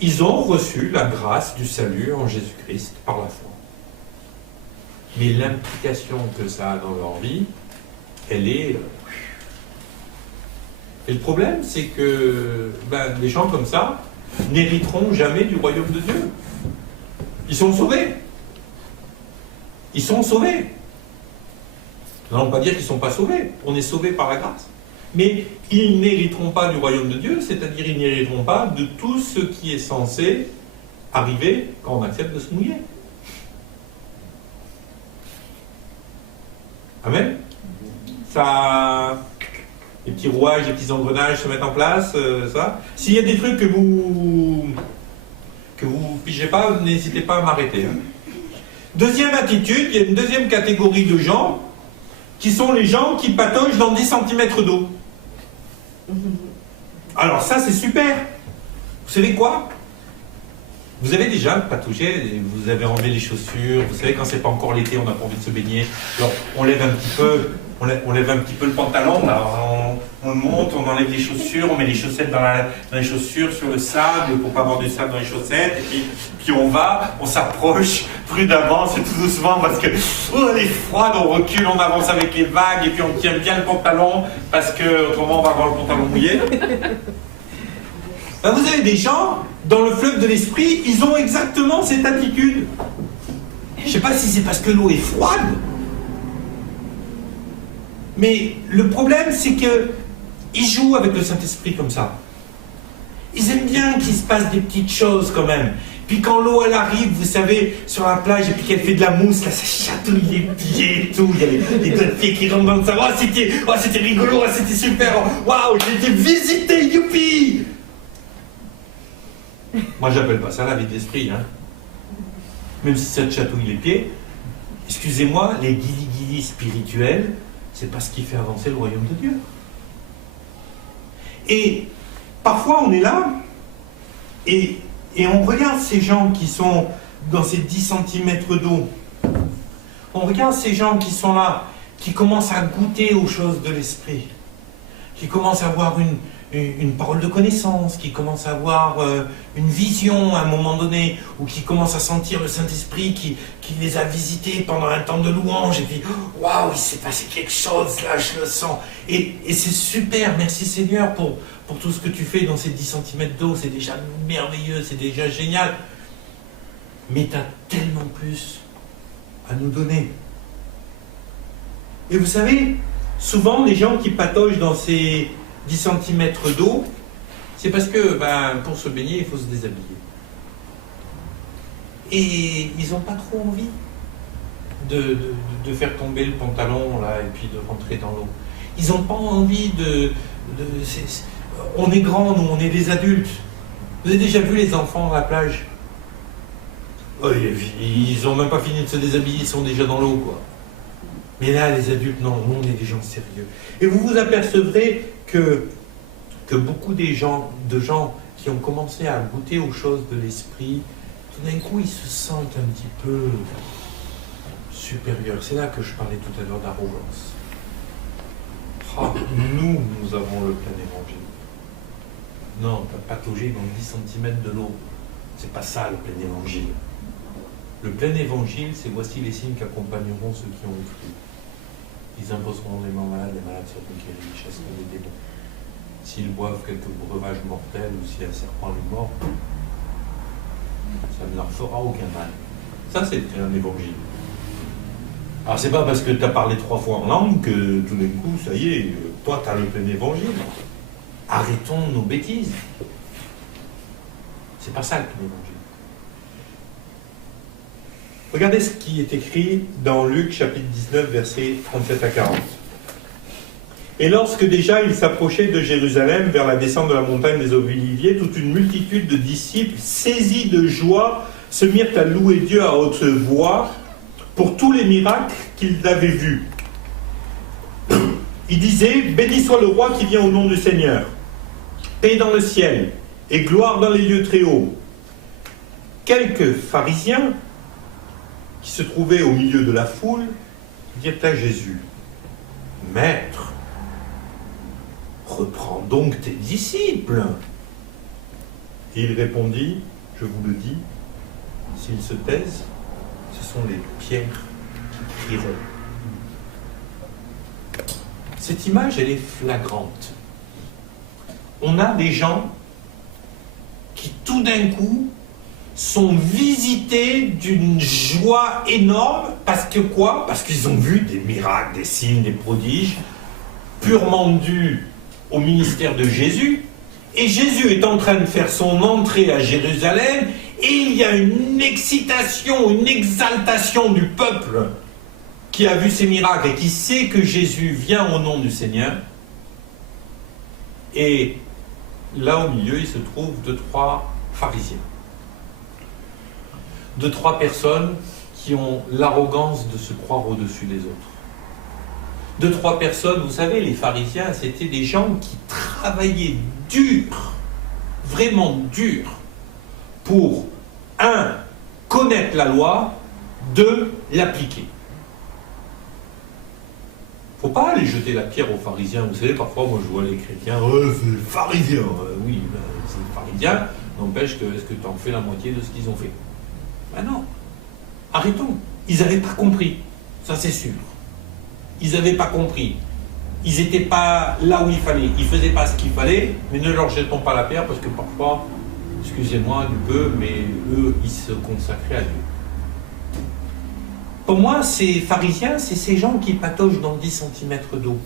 Ils ont reçu la grâce du salut en Jésus-Christ par la foi. Mais l'implication que ça a dans leur vie, elle est... Et le problème, c'est que des gens comme ça n'hériteront jamais du royaume de Dieu. Ils sont sauvés. Ils sont sauvés. Nous n'allons pas dire qu'ils ne sont pas sauvés. On est sauvés par la grâce. Mais ils n'hériteront pas du royaume de Dieu, c'est-à-dire ils n'hériteront pas de tout ce qui est censé arriver quand on accepte de se mouiller. Amen. Ça... Les petits rouages, les petits engrenages se mettent en place, ça. S'il y a des trucs que vous pigez pas, n'hésitez pas à m'arrêter. Hein. Deuxième attitude, il y a une deuxième catégorie de gens qui sont les gens qui pataugent dans 10 cm d'eau. Alors ça, c'est super. Vous savez quoi? Vous avez déjà pataugé, vous avez enlevé les chaussures, vous savez quand c'est pas encore l'été, on n'a pas envie de se baigner, alors on lève un petit peu le pantalon, là, on monte, on enlève les chaussures, on met les chaussettes dans les chaussures sur le sable pour pas avoir du sable dans les chaussettes, et puis on s'approche prudemment, c'est tout doucement parce que elle est froide, on recule, on avance avec les vagues et puis on tient bien le pantalon parce que autrement on va avoir le pantalon mouillé. Ben, vous avez des gens dans le fleuve de l'esprit, ils ont exactement cette attitude. Je ne sais pas si c'est parce que l'eau est froide. Mais le problème, c'est qu'ils jouent avec le Saint-Esprit comme ça. Ils aiment bien qu'il se passe des petites choses quand même. Puis quand l'eau, elle arrive, vous savez, sur la plage, et puis qu'elle fait de la mousse, là, ça chatouille les pieds et tout. Il y a les deux pieds qui rentrent dans le savon. Oh, c'était rigolo, oh, c'était super. Waouh, j'ai été visité, youpi! Moi, j'appelle pas ça la vie d'esprit, hein. Même si ça te chatouille les pieds. Excusez-moi, les guili-guili spirituels, c'est pas ce qui fait avancer le royaume de Dieu. Et parfois, on est là, et on regarde ces gens qui sont dans ces 10 cm d'eau. On regarde ces gens qui sont là, qui commencent à goûter aux choses de l'esprit, qui commencent à avoir une parole de connaissance, qui commencent à avoir une vision à un moment donné, ou qui commencent à sentir le Saint-Esprit qui les a visités pendant un temps de louange, et puis « Waouh, il s'est passé quelque chose, là, je le sens ». Et c'est super, merci Seigneur pour tout ce que tu fais dans ces 10 cm d'eau, c'est déjà merveilleux, c'est déjà génial. Mais tu as tellement plus à nous donner. Et vous savez, souvent les gens qui pataugent dans ces 10 cm d'eau, c'est parce que pour se baigner, il faut se déshabiller. Et ils n'ont pas trop envie de faire tomber le pantalon là, et puis de rentrer dans l'eau. Ils n'ont pas envie on est grands, nous, on est des adultes. Vous avez déjà vu les enfants à la plage? Oh, ils n'ont même pas fini de se déshabiller, ils sont déjà dans l'eau, quoi. Mais là, les adultes, non, nous, on est des gens sérieux. Et vous vous apercevrez que beaucoup de gens qui ont commencé à goûter aux choses de l'esprit, tout d'un coup, ils se sentent un petit peu supérieurs. C'est là que je parlais tout à l'heure d'arrogance. Nous avons le plein évangile. Non, tu n'as pas patauger dans 10 cm de l'eau. C'est pas ça le plein évangile. Le plein évangile, c'est voici les signes qui accompagneront ceux qui ont cru. Ils imposeront les mains malades, les malades seront guéris, ils chasseront les démons. S'ils boivent quelques breuvages mortels ou si un serpent les mord, ça ne leur fera aucun mal. Ça, c'est un évangile. Alors, c'est pas parce que tu as parlé 3 fois en langue que tout d'un coup, ça y est, toi, tu as le plein évangile. Arrêtons nos bêtises. C'est pas ça le plein évangile. Regardez ce qui est écrit dans Luc chapitre 19, versets 37 à 40. Et lorsque déjà il s'approchait de Jérusalem vers la descente de la montagne des Oliviers, toute une multitude de disciples, saisis de joie, se mirent à louer Dieu à haute voix pour tous les miracles qu'ils avaient vus. Ils disaient « Béni soit le roi qui vient au nom du Seigneur, paix dans le ciel et gloire dans les lieux très hauts. » Quelques pharisiens qui se trouvaient au milieu de la foule dirent à Jésus « Maître, reprends donc tes disciples. » Et il répondit « Je vous le dis, s'ils se taisent, ce sont les pierres qui crieront. » Cette image, elle est flagrante. On a des gens qui tout d'un coup sont visités d'une joie énorme, parce que quoi? Parce qu'ils ont vu des miracles, des signes, des prodiges, purement dus au ministère de Jésus, et Jésus est en train de faire son entrée à Jérusalem, et il y a une excitation, une exaltation du peuple qui a vu ces miracles et qui sait que Jésus vient au nom du Seigneur. Et là au milieu, il se trouve 2-3 pharisiens. 2-3 personnes qui ont l'arrogance de se croire au-dessus des autres. 2-3 personnes, vous savez, les pharisiens, c'était des gens qui travaillaient dur, vraiment dur, pour 1. Connaître la loi, 2. L'appliquer. Faut pas aller jeter la pierre aux pharisiens. Vous savez, parfois, moi je vois les chrétiens, c'est les pharisiens. Oui, c'est les pharisiens, n'empêche que, est-ce que tu en fais la moitié de ce qu'ils ont fait? Ben non. Arrêtons. Ils n'avaient pas compris. Ça, c'est sûr. Ils n'avaient pas compris. Ils n'étaient pas là où il fallait. Ils ne faisaient pas ce qu'il fallait, mais ne leur jetons pas la pierre parce que parfois, excusez-moi du peu, mais eux, ils se consacraient à Dieu. Pour moi, ces pharisiens, c'est ces gens qui pataugent dans 10 cm d'eau.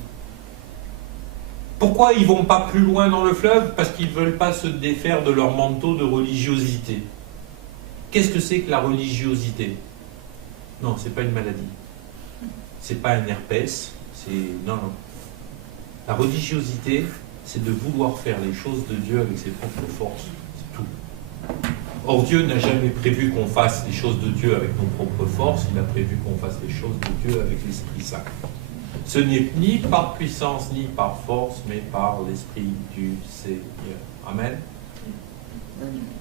Pourquoi ils ne vont pas plus loin dans le fleuve? Parce qu'ils ne veulent pas se défaire de leur manteau de religiosité. Qu'est-ce que c'est que la religiosité? Non, ce n'est pas une maladie. Ce n'est pas un herpès. Non. La religiosité, c'est de vouloir faire les choses de Dieu avec ses propres forces. C'est tout. Or Dieu n'a jamais prévu qu'on fasse les choses de Dieu avec nos propres forces, il a prévu qu'on fasse les choses de Dieu avec l'Esprit Saint. Ce n'est ni par puissance ni par force, mais par l'Esprit du Seigneur. Amen.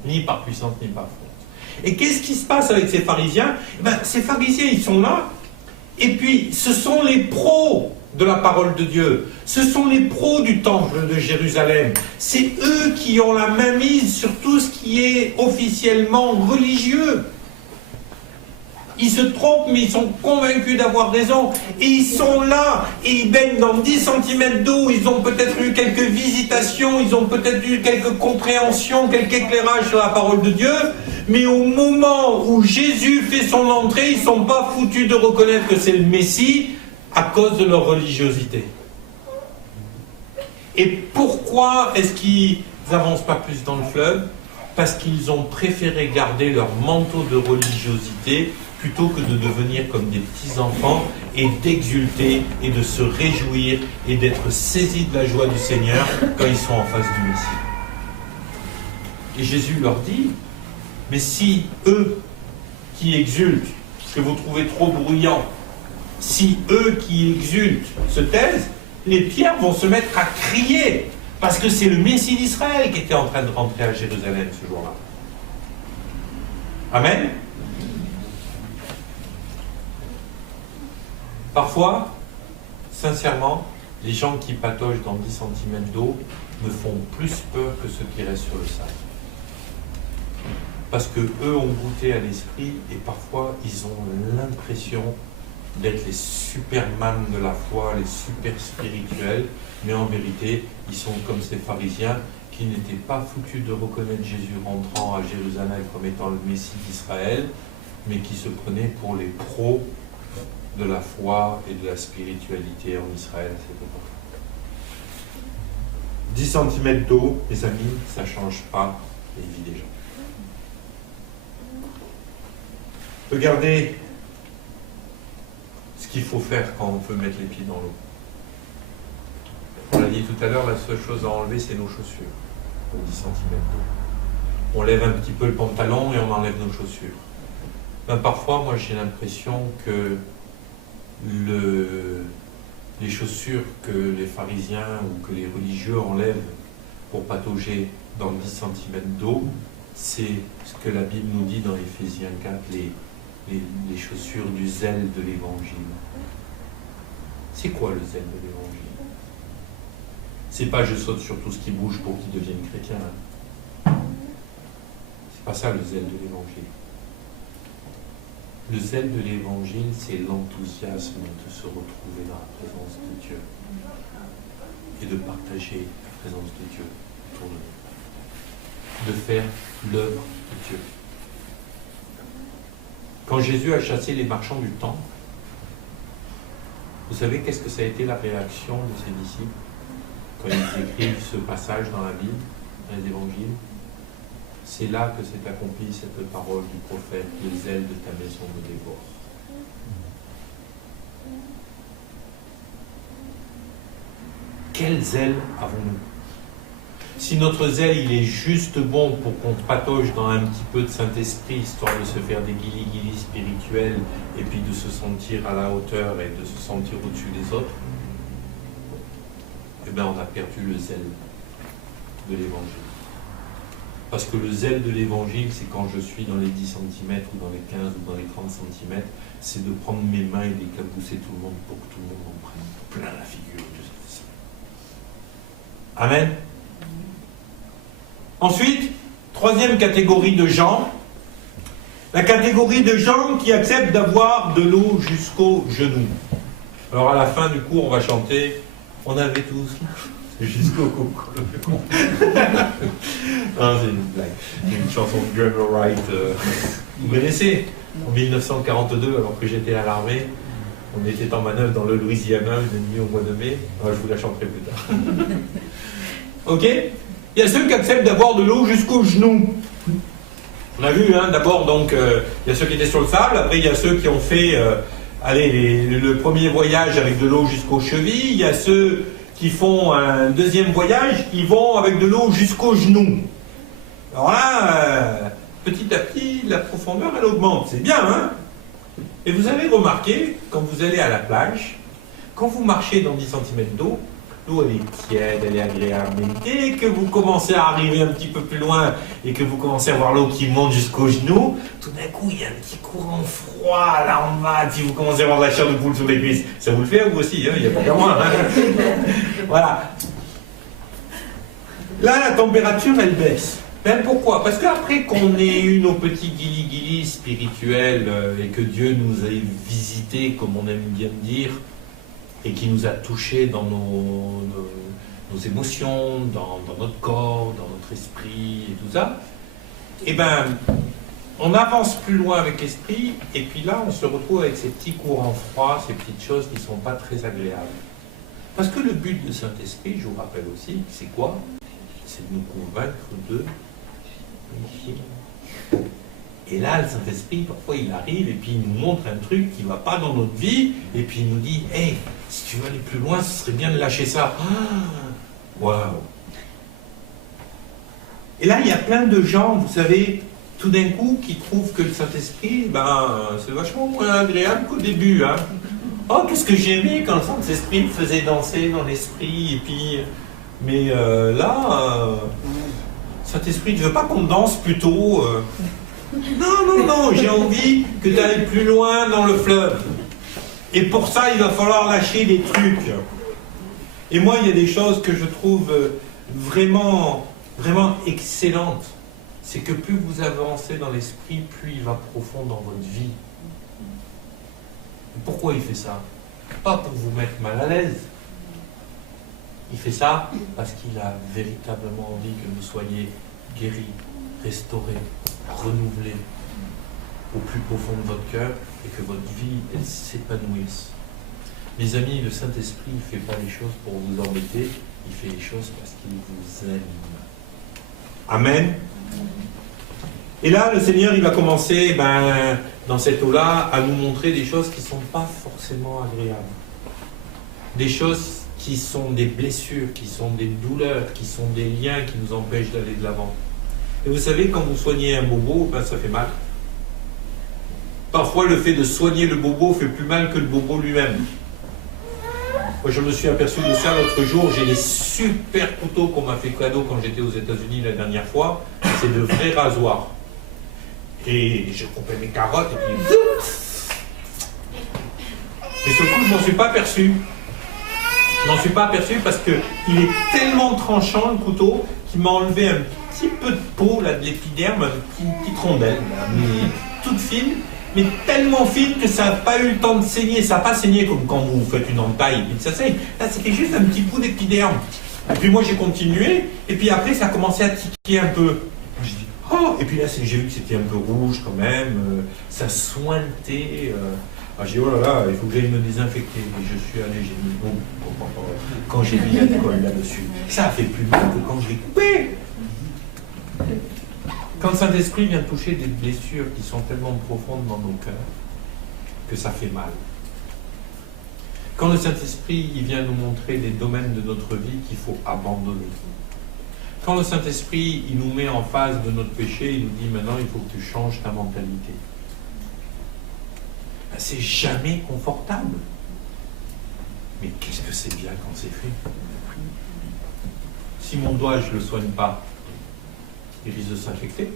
Ni par puissance ni par force. Et qu'est-ce qui se passe avec ces pharisiens? Ces pharisiens, ils sont là, et puis ce sont les pros de la parole de Dieu. Ce sont les pros du temple de Jérusalem. C'est eux qui ont la main mise sur tout ce qui est officiellement religieux. Ils se trompent, mais ils sont convaincus d'avoir raison. Et ils sont là, et ils baignent dans 10 cm d'eau. Ils ont peut-être eu quelques visitations, ils ont peut-être eu quelques compréhensions, quelques éclairages sur la parole de Dieu. Mais au moment où Jésus fait son entrée, ils ne sont pas foutus de reconnaître que c'est le Messie à cause de leur religiosité. Et pourquoi est-ce qu'ils n'avancent pas plus dans le fleuve? Parce qu'ils ont préféré garder leur manteau de religiosité plutôt que de devenir comme des petits-enfants et d'exulter et de se réjouir et d'être saisis de la joie du Seigneur quand ils sont en face du Messie. Et Jésus leur dit, mais si eux qui exultent, que vous trouvez trop bruyants, si eux qui exultent se taisent, les pierres vont se mettre à crier, parce que c'est le Messie d'Israël qui était en train de rentrer à Jérusalem ce jour-là. Amen. Parfois, sincèrement, les gens qui pataugent dans 10 cm d'eau me font plus peur que ceux qui restent sur le sable. Parce qu'eux ont goûté à l'esprit et parfois ils ont l'impression d'être les superman de la foi, les super spirituels, mais en vérité, ils sont comme ces pharisiens qui n'étaient pas foutus de reconnaître Jésus rentrant à Jérusalem comme étant le Messie d'Israël, mais qui se prenaient pour les pros de la foi et de la spiritualité en Israël à cette époque. 10 cm d'eau, les amis, ça ne change pas les vies des gens. Regardez ce qu'il faut faire quand on veut mettre les pieds dans l'eau. On l'a dit tout à l'heure, la seule chose à enlever, c'est nos chaussures, pour 10 cm d'eau. On lève un petit peu le pantalon et on enlève nos chaussures. Parfois, moi, j'ai l'impression que les chaussures que les pharisiens ou que les religieux enlèvent pour patauger dans 10 cm d'eau, c'est ce que la Bible nous dit dans Éphésiens 4, les chaussures du zèle de l'Évangile. C'est quoi le zèle de l'Évangile? C'est pas je saute sur tout ce qui bouge pour qu'ils deviennent chrétiens. C'est pas ça le zèle de l'Évangile. Le zèle de l'Évangile, c'est l'enthousiasme de se retrouver dans la présence de Dieu et de partager la présence de Dieu autour de nous, de faire l'œuvre de Dieu. Quand Jésus a chassé les marchands du temple, vous savez qu'est-ce que ça a été la réaction de ses disciples quand ils écrivent ce passage dans la Bible, dans les évangiles? C'est là que s'est accomplie cette parole du prophète, le zèle de ta maison me dévore. Quel zèle avons-nous? Si notre zèle, il est juste bon pour qu'on patauge dans un petit peu de Saint-Esprit, histoire de se faire des guilis-guilis spirituels, et puis de se sentir à la hauteur et de se sentir au-dessus des autres, eh bien on a perdu le zèle de l'Évangile. Parce que le zèle de l'Évangile, c'est quand je suis dans les 10 cm ou dans les 15 ou dans les 30 cm, c'est de prendre mes mains et d'éclabousser tout le monde pour que tout le monde en prenne plein la figure. Amen. Ensuite, troisième catégorie de gens, la catégorie de gens qui acceptent d'avoir de l'eau jusqu'aux genoux. Alors à la fin du cours, on va chanter « On avait tous jusqu'au cou ». Non, c'est une blague. C'est une chanson de Gregory Wright. Vous connaissez? En 1942, alors que j'étais à l'armée, on était en manœuvre dans le Louisiana une nuit au mois de mai. Alors, je vous la chanterai plus tard. Ok? Il y a ceux qui acceptent d'avoir de l'eau jusqu'aux genoux. On a vu, hein, d'abord, donc, il y a ceux qui étaient sur le sable, après il y a ceux qui ont fait le premier voyage avec de l'eau jusqu'aux chevilles, il y a ceux qui font un deuxième voyage, qui vont avec de l'eau jusqu'aux genoux. Alors là, petit à petit, la profondeur, elle augmente. C'est bien, hein? Et vous avez remarqué, quand vous allez à la plage, quand vous marchez dans 10 cm d'eau, l'eau elle est tiède, elle est agréable. Mais dès que vous commencez à arriver un petit peu plus loin et que vous commencez à voir l'eau qui monte jusqu'aux genoux, tout d'un coup il y a un petit courant froid là en bas, puis vous commencez à avoir de la chair de poule sur les cuisses. Ça vous le fait vous aussi, hein, il n'y a pas qu'à moi. Hein. Voilà. Là la température elle baisse. Ben pourquoi? Parce qu'après qu'on ait eu nos petits guili-guili spirituels et que Dieu nous ait visités, comme on aime bien dire, et qui nous a touchés dans nos émotions, dans notre corps, dans notre esprit et tout ça, eh ben, on avance plus loin avec l'esprit, et puis là, on se retrouve avec ces petits courants froids, ces petites choses qui ne sont pas très agréables. Parce que le but du Saint-Esprit, je vous rappelle aussi, c'est quoi? C'est de nous convaincre de... Et là, le Saint-Esprit, parfois, il arrive et puis il nous montre un truc qui ne va pas dans notre vie, et puis il nous dit, « Hey, si tu veux aller plus loin, ce serait bien de lâcher ça. » Waouh! Et là, il y a plein de gens, vous savez, tout d'un coup, qui trouvent que le Saint-Esprit, ben, c'est vachement moins agréable qu'au début. Hein. Oh, qu'est-ce que j'aimais quand le Saint-Esprit me faisait danser dans l'esprit, et puis... Mais là, Saint-Esprit, tu veux pas qu'on danse plutôt Non, non, non, j'ai envie que tu ailles plus loin dans le fleuve. Et pour ça, il va falloir lâcher des trucs. Et moi, il y a des choses que je trouve vraiment, vraiment excellentes. C'est que plus vous avancez dans l'esprit, plus il va profond dans votre vie. Et pourquoi il fait ça? Pas pour vous mettre mal à l'aise. Il fait ça parce qu'il a véritablement envie que vous soyez guéris, restaurés, renouvelés au plus profond de votre cœur et que votre vie elle s'épanouisse. Mes amis, le Saint-Esprit ne fait pas les choses pour vous embêter, il fait les choses parce qu'il vous aime. Amen. Et là, le Seigneur, il va commencer, dans cette eau-là, à nous montrer des choses qui ne sont pas forcément agréables. Des choses qui sont des blessures, qui sont des douleurs, qui sont des liens qui nous empêchent d'aller de l'avant. Et vous savez, quand vous soignez un bobo, ça fait mal. Parfois, le fait de soigner le bobo fait plus mal que le bobo lui-même. Moi, je me suis aperçu de ça l'autre jour. J'ai des super couteaux qu'on m'a fait cadeau quand j'étais aux États-Unis la dernière fois. C'est de vrais rasoirs. Et je coupais mes carottes et puis... Et ce coup, je m'en suis pas aperçu. Je m'en suis pas aperçu parce qu'il est tellement tranchant, le couteau, qu'il m'a enlevé un petit peu de peau, là, de l'épiderme, une petite rondelle, là, mais toute fine, mais tellement fine que ça n'a pas eu le temps de saigner. Ça n'a pas saigné comme quand vous faites une entaille, et puis ça saigne. Là, c'était juste un petit bout d'épiderme. Et puis moi, j'ai continué, et puis après, ça a commencé à tiquer un peu. Je dis, oh! Et puis là, j'ai vu que c'était un peu rouge quand même, ça sointait. J'ai dit, oh là là, il faut que j'aille me désinfecter. Et je suis allé, j'ai mis bon, quand j'ai mis l'alcool là-dessus. Ça a fait plus mal que quand je l'ai coupé. Quand le Saint-Esprit vient toucher des blessures qui sont tellement profondes dans nos cœurs, que ça fait mal. Quand le Saint-Esprit il vient nous montrer des domaines de notre vie qu'il faut abandonner. Quand le Saint-Esprit il nous met en face de notre péché, il nous dit maintenant il faut que tu changes ta mentalité. C'est jamais confortable. Mais qu'est-ce que c'est bien quand c'est fait? Si mon doigt, je ne le soigne pas, il risque de s'infecter.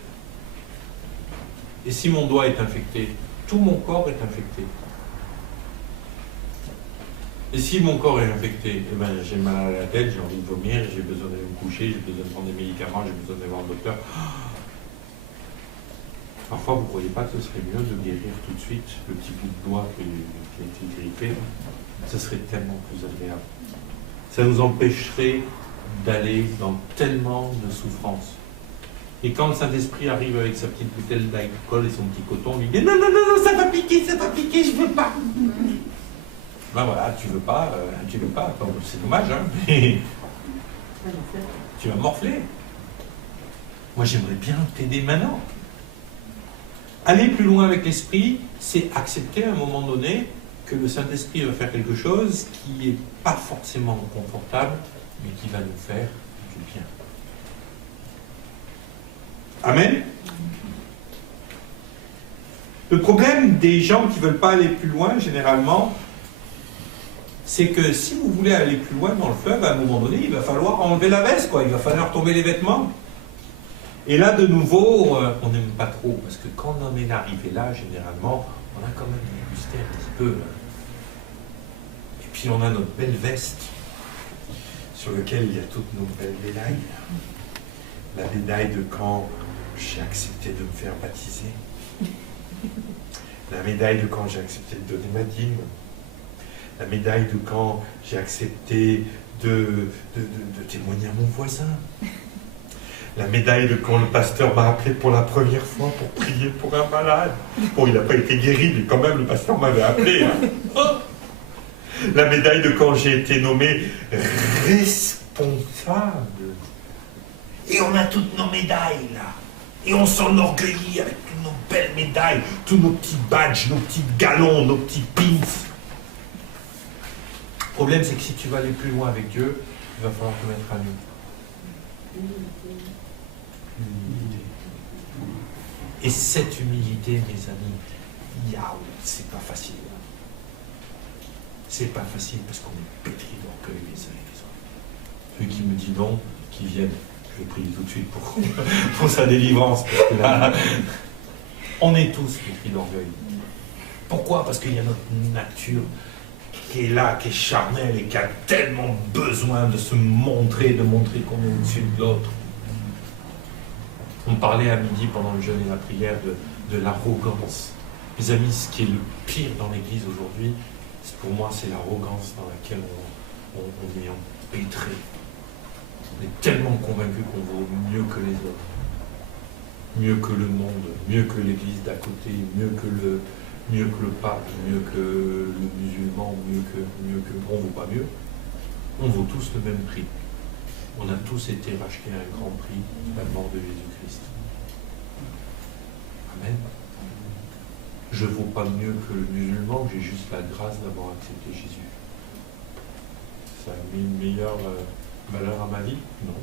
Et si mon doigt est infecté, tout mon corps est infecté. Et si mon corps est infecté, j'ai mal à la tête, j'ai envie de vomir, j'ai besoin d'aller me coucher, j'ai besoin de prendre des médicaments, j'ai besoin d'aller voir le docteur. Parfois, vous ne croyez pas que ce serait mieux de guérir tout de suite le petit bout de doigt qui a été grippé? Ce serait tellement plus agréable. Ça nous empêcherait d'aller dans tellement de souffrances. Et quand le Saint-Esprit arrive avec sa petite bouteille d'alcool et son petit coton, il dit non, non, non, non, ça va piquer, je ne veux pas. Ben voilà, tu veux pas, c'est dommage, hein, mais tu vas morfler. Moi, j'aimerais bien t'aider maintenant. Aller plus loin avec l'esprit, c'est accepter à un moment donné que le Saint-Esprit va faire quelque chose qui n'est pas forcément confortable, mais qui va nous faire du bien. Amen. Le problème des gens qui ne veulent pas aller plus loin, généralement, c'est que si vous voulez aller plus loin dans le fleuve, à un moment donné, il va falloir enlever la veste, quoi. Il va falloir tomber les vêtements. Et là, de nouveau, on n'aime pas trop, parce que quand on en est arrivé là, généralement, on a quand même dégusté un petit peu. Et puis on a notre belle veste, sur laquelle il y a toutes nos belles médailles. La médaille de quand j'ai accepté de me faire baptiser. La médaille de quand j'ai accepté de donner ma dîme. La médaille de quand j'ai accepté de témoigner à mon voisin. La médaille de quand le pasteur m'a appelé pour la première fois pour prier pour un malade. Bon, il n'a pas été guéri, mais quand même, le pasteur m'avait appelé. Hein. Oh, la médaille de quand j'ai été nommé responsable. Et on a toutes nos médailles, là. Et on s'enorgueillit avec toutes nos belles médailles, tous nos petits badges, nos petits galons, nos petits pins. Le problème, c'est que si tu vas aller plus loin avec Dieu, il va falloir te mettre à nu. Humilité. Et cette humilité, mes amis, c'est pas facile. C'est pas facile parce qu'on est pétri d'orgueil les uns et les autres. Celui qui me dit non, qui vienne, je vais prier tout de suite pour sa délivrance. Parce que là, on est tous pétris d'orgueil. Pourquoi? Parce qu'il y a notre nature qui est là, qui est charnelle et qui a tellement besoin de se montrer, de montrer qu'on est au-dessus de l'autre. On parlait à midi pendant le jeûne et la prière de l'arrogance. Mes amis, ce qui est le pire dans l'Église aujourd'hui, pour moi, c'est l'arrogance dans laquelle on est empêtré. On est tellement convaincu qu'on vaut mieux que les autres, mieux que le monde, mieux que l'Église d'à côté, mieux que le pape, mieux que le musulman, mieux que on ne vaut pas mieux. On vaut tous le même prix. On a tous été rachetés à un grand prix, la mort de Jésus-Christ. Amen. Je ne vaux pas mieux que le musulman, j'ai juste la grâce d'avoir accepté Jésus. Ça a mis une meilleure valeur à ma vie? Non.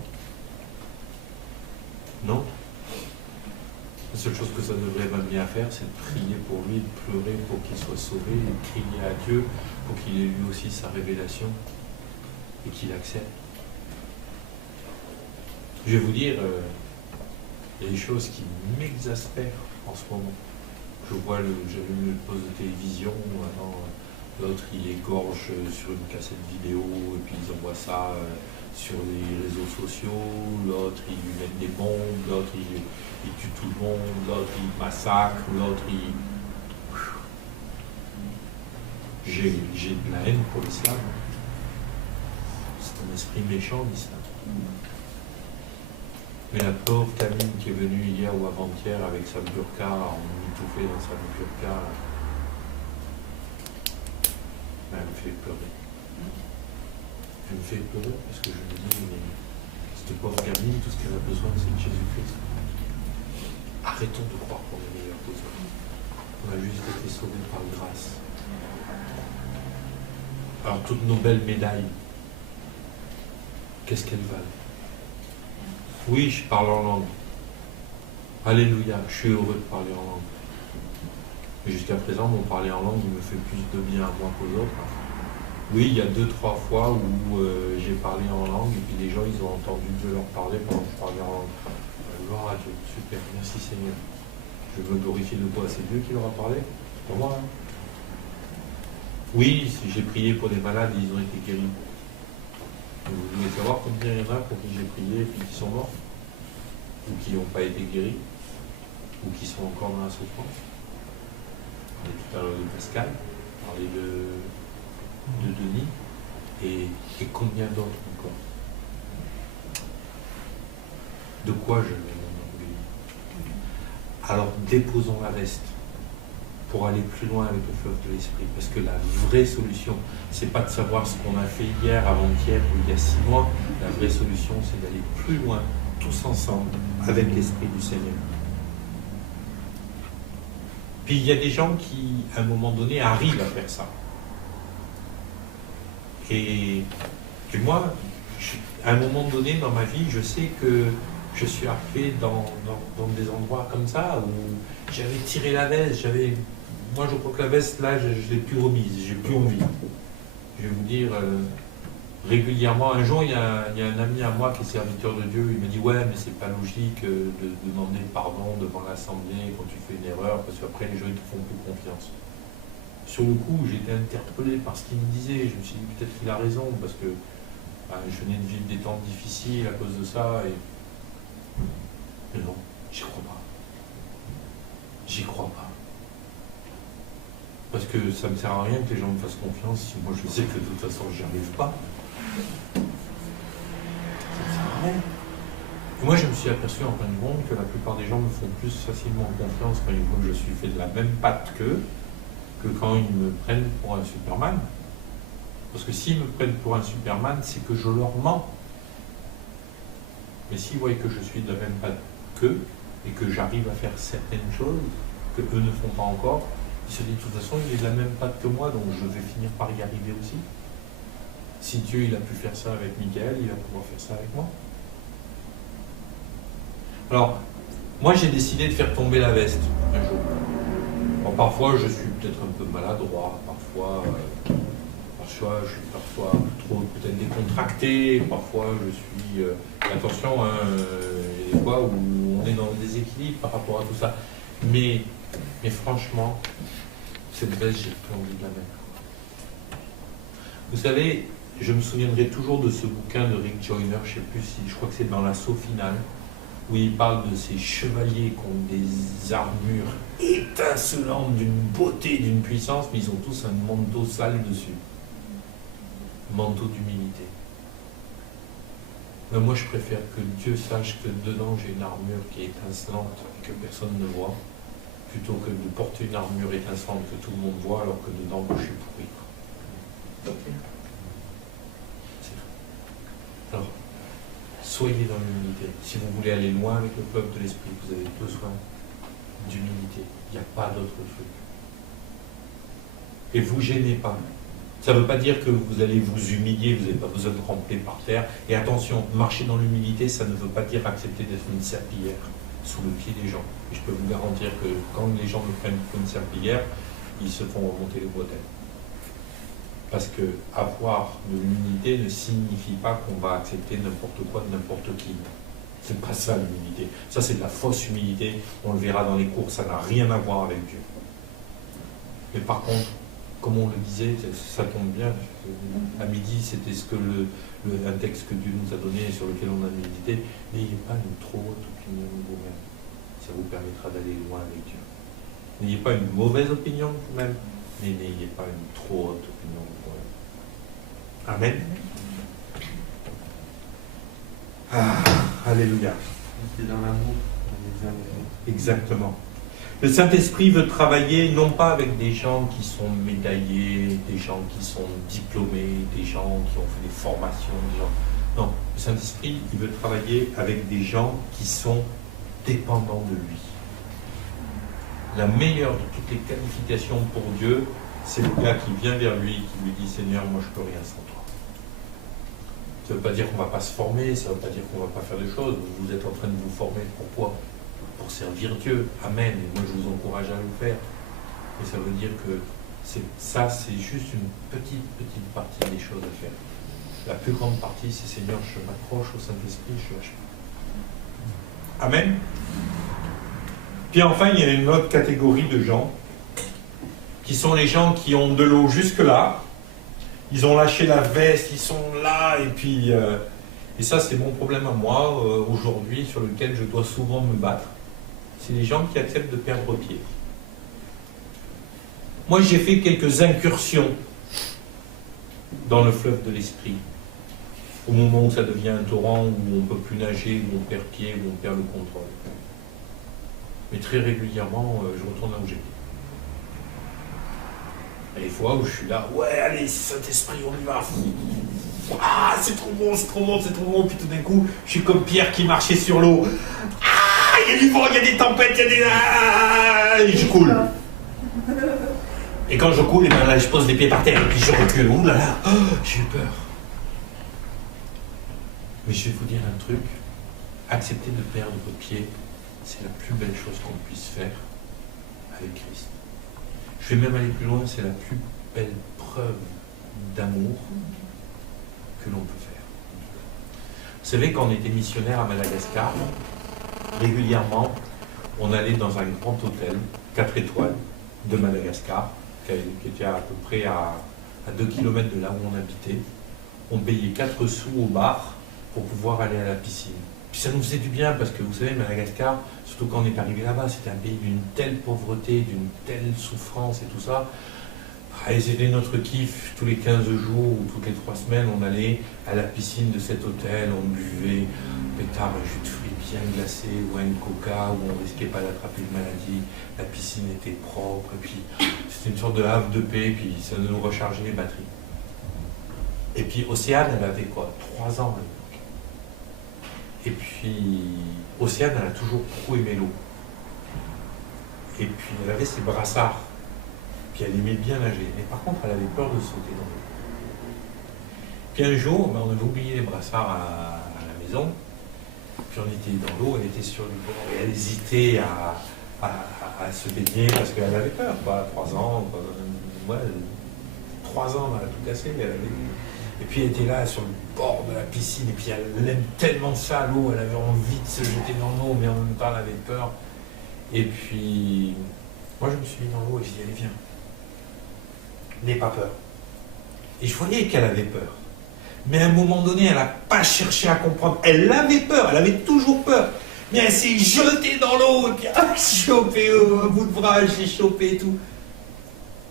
Non. La seule chose que ça devrait m'amener à faire, c'est de prier pour lui, de pleurer pour qu'il soit sauvé, et de crier à Dieu pour qu'il ait lui aussi sa révélation et qu'il accepte. Je vais vous dire, il y a des choses qui m'exaspèrent en ce moment. J'avais vu le poste de télévision, l'autre il égorge sur une cassette vidéo et puis ils envoient ça sur les réseaux sociaux, l'autre il lui met des bombes, l'autre il tue tout le monde, l'autre il massacre, l'autre il... J'ai de la haine pour l'islam. C'est un esprit méchant l'islam. Mais la pauvre Camille qui est venue hier ou avant-hier avec sa burqa, en étouffée dans sa burqa, elle me fait pleurer. Elle me fait pleurer parce que je me dis, mais cette pauvre Camille, tout ce qu'elle a besoin, c'est de Jésus-Christ. Arrêtons de croire qu'on est meilleur que les autres. On a juste été sauvés par grâce. Alors toutes nos belles médailles, qu'est-ce qu'elles valent? Oui, je parle en langue. Alléluia, je suis heureux de parler en langue. Mais jusqu'à présent, mon parler en langue, il me fait plus de bien à moi qu'aux autres. Oui, il y a 2-3 fois où j'ai parlé en langue et puis les gens, ils ont entendu Dieu leur parler pendant que je parlais en langue. Gloire à Dieu, super, merci Seigneur. Je veux glorifier de toi, c'est Dieu qui leur a parlé, pour moi. Hein. Oui, si j'ai prié pour des malades, ils ont été guéris. Vous voulez savoir combien il y en a pour qui j'ai prié et puis qui sont morts? Ou qui n'ont pas été guéris? Ou qui sont encore dans la souffrance? On parlait tout à l'heure de Pascal, on parlait de Denis, et combien d'autres encore? De quoi je vais m'enorgueillir? Alors déposons la veste pour aller plus loin avec le fleuve de l'esprit. Parce que la vraie solution, c'est pas de savoir ce qu'on a fait hier, avant-hier ou il y a 6 mois. La vraie solution, c'est d'aller plus loin, tous ensemble, avec l'esprit du Seigneur. Puis il y a des gens qui, à un moment donné, arrivent à faire ça. Et moi, à un moment donné dans ma vie, je sais que je suis arrivé dans des endroits comme ça où j'avais tiré la veste, moi je crois que la veste là je ne l'ai plus remise, j'ai plus envie. Je vais vous dire, régulièrement, un jour il y a un ami à moi qui est serviteur de Dieu, il m'a dit ouais mais c'est pas logique de demander pardon devant l'assemblée quand tu fais une erreur parce qu'après les gens ne te font plus confiance. Sur le coup j'étais interpellé par ce qu'il me disait, je me suis dit peut-être qu'il a raison parce que je venais de vivre des temps difficiles à cause de ça et mais non, j'y crois pas. J'y crois pas. Parce que ça ne me sert à rien que les gens me fassent confiance si moi je sais que de toute façon j'y arrive pas. Ça ne sert à rien. Et moi je me suis aperçu en fin de compte que la plupart des gens me font plus facilement confiance quand ils voient que je suis fait de la même patte qu'eux que quand ils me prennent pour un Superman. Parce que s'ils me prennent pour un Superman, c'est que je leur mens. Mais s'ils voient que je suis de la même patte qu'eux et que j'arrive à faire certaines choses que eux ne font pas encore, ils se disent de toute façon il est de la même patte que moi, donc je vais finir par y arriver aussi. Si Dieu il a pu faire ça avec Michael, il va pouvoir faire ça avec moi. Alors, moi j'ai décidé de faire tomber la veste un jour. Bon, parfois je suis peut-être un peu maladroit, parfois je suis parfois trop peut-être décontracté, parfois je suis... attention, hein, il y a des fois où on est dans le déséquilibre par rapport à tout ça. Mais franchement, cette veste, j'ai plus envie de la mettre. Vous savez, je me souviendrai toujours de ce bouquin de Rick Joyner, je crois que c'est dans l'assaut final, où il parle de ces chevaliers qui ont des armures étincelantes d'une beauté, d'une puissance, mais ils ont tous un manteau sale dessus. Manteau d'humilité. Mais moi je préfère que Dieu sache que dedans j'ai une armure qui est étincelante et que personne ne voit, plutôt que de porter une armure étincelante que tout le monde voit alors que dedans moi je suis pourri. C'est tout. Alors, soyez dans l'humilité. Si vous voulez aller loin avec le peuple de l'esprit, vous avez besoin d'humilité. Il n'y a pas d'autre truc. Et vous gênez pas. Ça ne veut pas dire que vous allez vous humilier, vous n'avez pas besoin de ramper par terre. Et attention, marcher dans l'humilité, ça ne veut pas dire accepter d'être une serpillière sous le pied des gens. Et je peux vous garantir que quand les gens me prennent pour une serpillière, ils se font remonter les bretelles. Parce que avoir de l'humilité ne signifie pas qu'on va accepter n'importe quoi de n'importe qui. C'est pas ça l'humilité. Ça c'est de la fausse humilité. On le verra dans les cours, ça n'a rien à voir avec Dieu. Mais par contre, comme on le disait, ça tombe bien. À midi, c'était ce que un texte que Dieu nous a donné et sur lequel on a médité. N'ayez pas une trop haute opinion de vous-même. Ça vous permettra d'aller loin avec Dieu. N'ayez pas une mauvaise opinion de vous-même, mais n'ayez pas une trop haute opinion de vous-même. Amen. Alléluia. C'est dans l'amour. Exactement. Le Saint-Esprit veut travailler non pas avec des gens qui sont médaillés, des gens qui sont diplômés, des gens qui ont fait des formations, des gens... Non, le Saint-Esprit, il veut travailler avec des gens qui sont dépendants de lui. La meilleure de toutes les qualifications pour Dieu, c'est le gars qui vient vers lui, qui lui dit « Seigneur, moi je ne peux rien sans toi ». Ça ne veut pas dire qu'on ne va pas se former, ça ne veut pas dire qu'on ne va pas faire des choses. Vous êtes en train de vous former, pourquoi ? Pour servir Dieu, Amen, et moi je vous encourage à le faire. Mais ça veut dire que c'est juste une petite partie des choses à faire. La plus grande partie, c'est Seigneur, je m'accroche au Saint-Esprit, je lâche pas. Amen. Puis enfin, il y a une autre catégorie de gens, qui sont les gens qui ont de l'eau jusque-là, ils ont lâché la veste, ils sont là, et puis... et ça, c'est mon problème à moi, aujourd'hui, sur lequel je dois souvent me battre. C'est les gens qui acceptent de perdre pied. Moi, j'ai fait quelques incursions dans le fleuve de l'esprit. Au moment où ça devient un torrent, où on ne peut plus nager, où on perd pied, où on perd le contrôle. Mais très régulièrement, je retourne là où j'étais. Il y a des fois où je suis là, ouais, allez, Saint-Esprit, on y va. Ah, c'est trop bon, c'est trop bon, c'est trop bon. Puis tout d'un coup, je suis comme Pierre qui marchait sur l'eau. Ah, il y a du vent, il y a des tempêtes, il y a des... Ah, et je coule. Et quand je coule, et ben là, je pose les pieds par terre, et puis je recule. Ouh là là, oh, j'ai eu peur. Mais je vais vous dire un truc. accepter de perdre pied, c'est la plus belle chose qu'on puisse faire avec Christ. Je vais même aller plus loin, c'est la plus belle preuve d'amour que l'on peut faire. Vous savez, quand on était missionnaire à Madagascar, régulièrement, on allait dans un grand hôtel, 4 étoiles, de Madagascar, qui était à peu près à 2 km de là où on habitait. On payait 4 sous au bar pour pouvoir aller à la piscine. Puis ça nous faisait du bien parce que vous savez, Madagascar, surtout quand on est arrivé là-bas, c'était un pays d'une telle pauvreté, d'une telle souffrance et tout ça. Et c'était notre kiff, tous les 15 jours ou toutes les 3 semaines, on allait à la piscine de cet hôtel, on buvait pétard, un jus de fruits bien glacé ou un coca où on ne risquait pas d'attraper une maladie. La piscine était propre et puis c'était une sorte de havre de paix, puis ça nous rechargeait les batteries. Et puis Océane, elle avait quoi, 3 ans à l'époque. Et puis Océane, elle a toujours beaucoup aimé l'eau. Et puis elle avait ses brassards. Puis elle aimait bien nager. Mais par contre, elle avait peur de sauter dans l'eau. Puis un jour, on avait oublié les brassards à la maison. Puis on était dans l'eau, elle était sur le bord. Et elle hésitait à se baigner parce qu'elle avait peur. 3 ans, 3 ans, elle a tout cassé. Et puis elle était là sur le bord de la piscine. Et puis elle aime tellement ça, l'eau. Elle avait envie de se jeter dans l'eau, mais en même temps, elle avait peur. Et puis, moi, je me suis mis dans l'eau et j'ai dit, allez, viens. N'aie pas peur. Et je voyais qu'elle avait peur. Mais à un moment donné, elle n'a pas cherché à comprendre. Elle avait peur, elle avait toujours peur. Mais elle s'est jetée dans l'eau, et puis chopé au bout de bras, j'ai chopé et tout.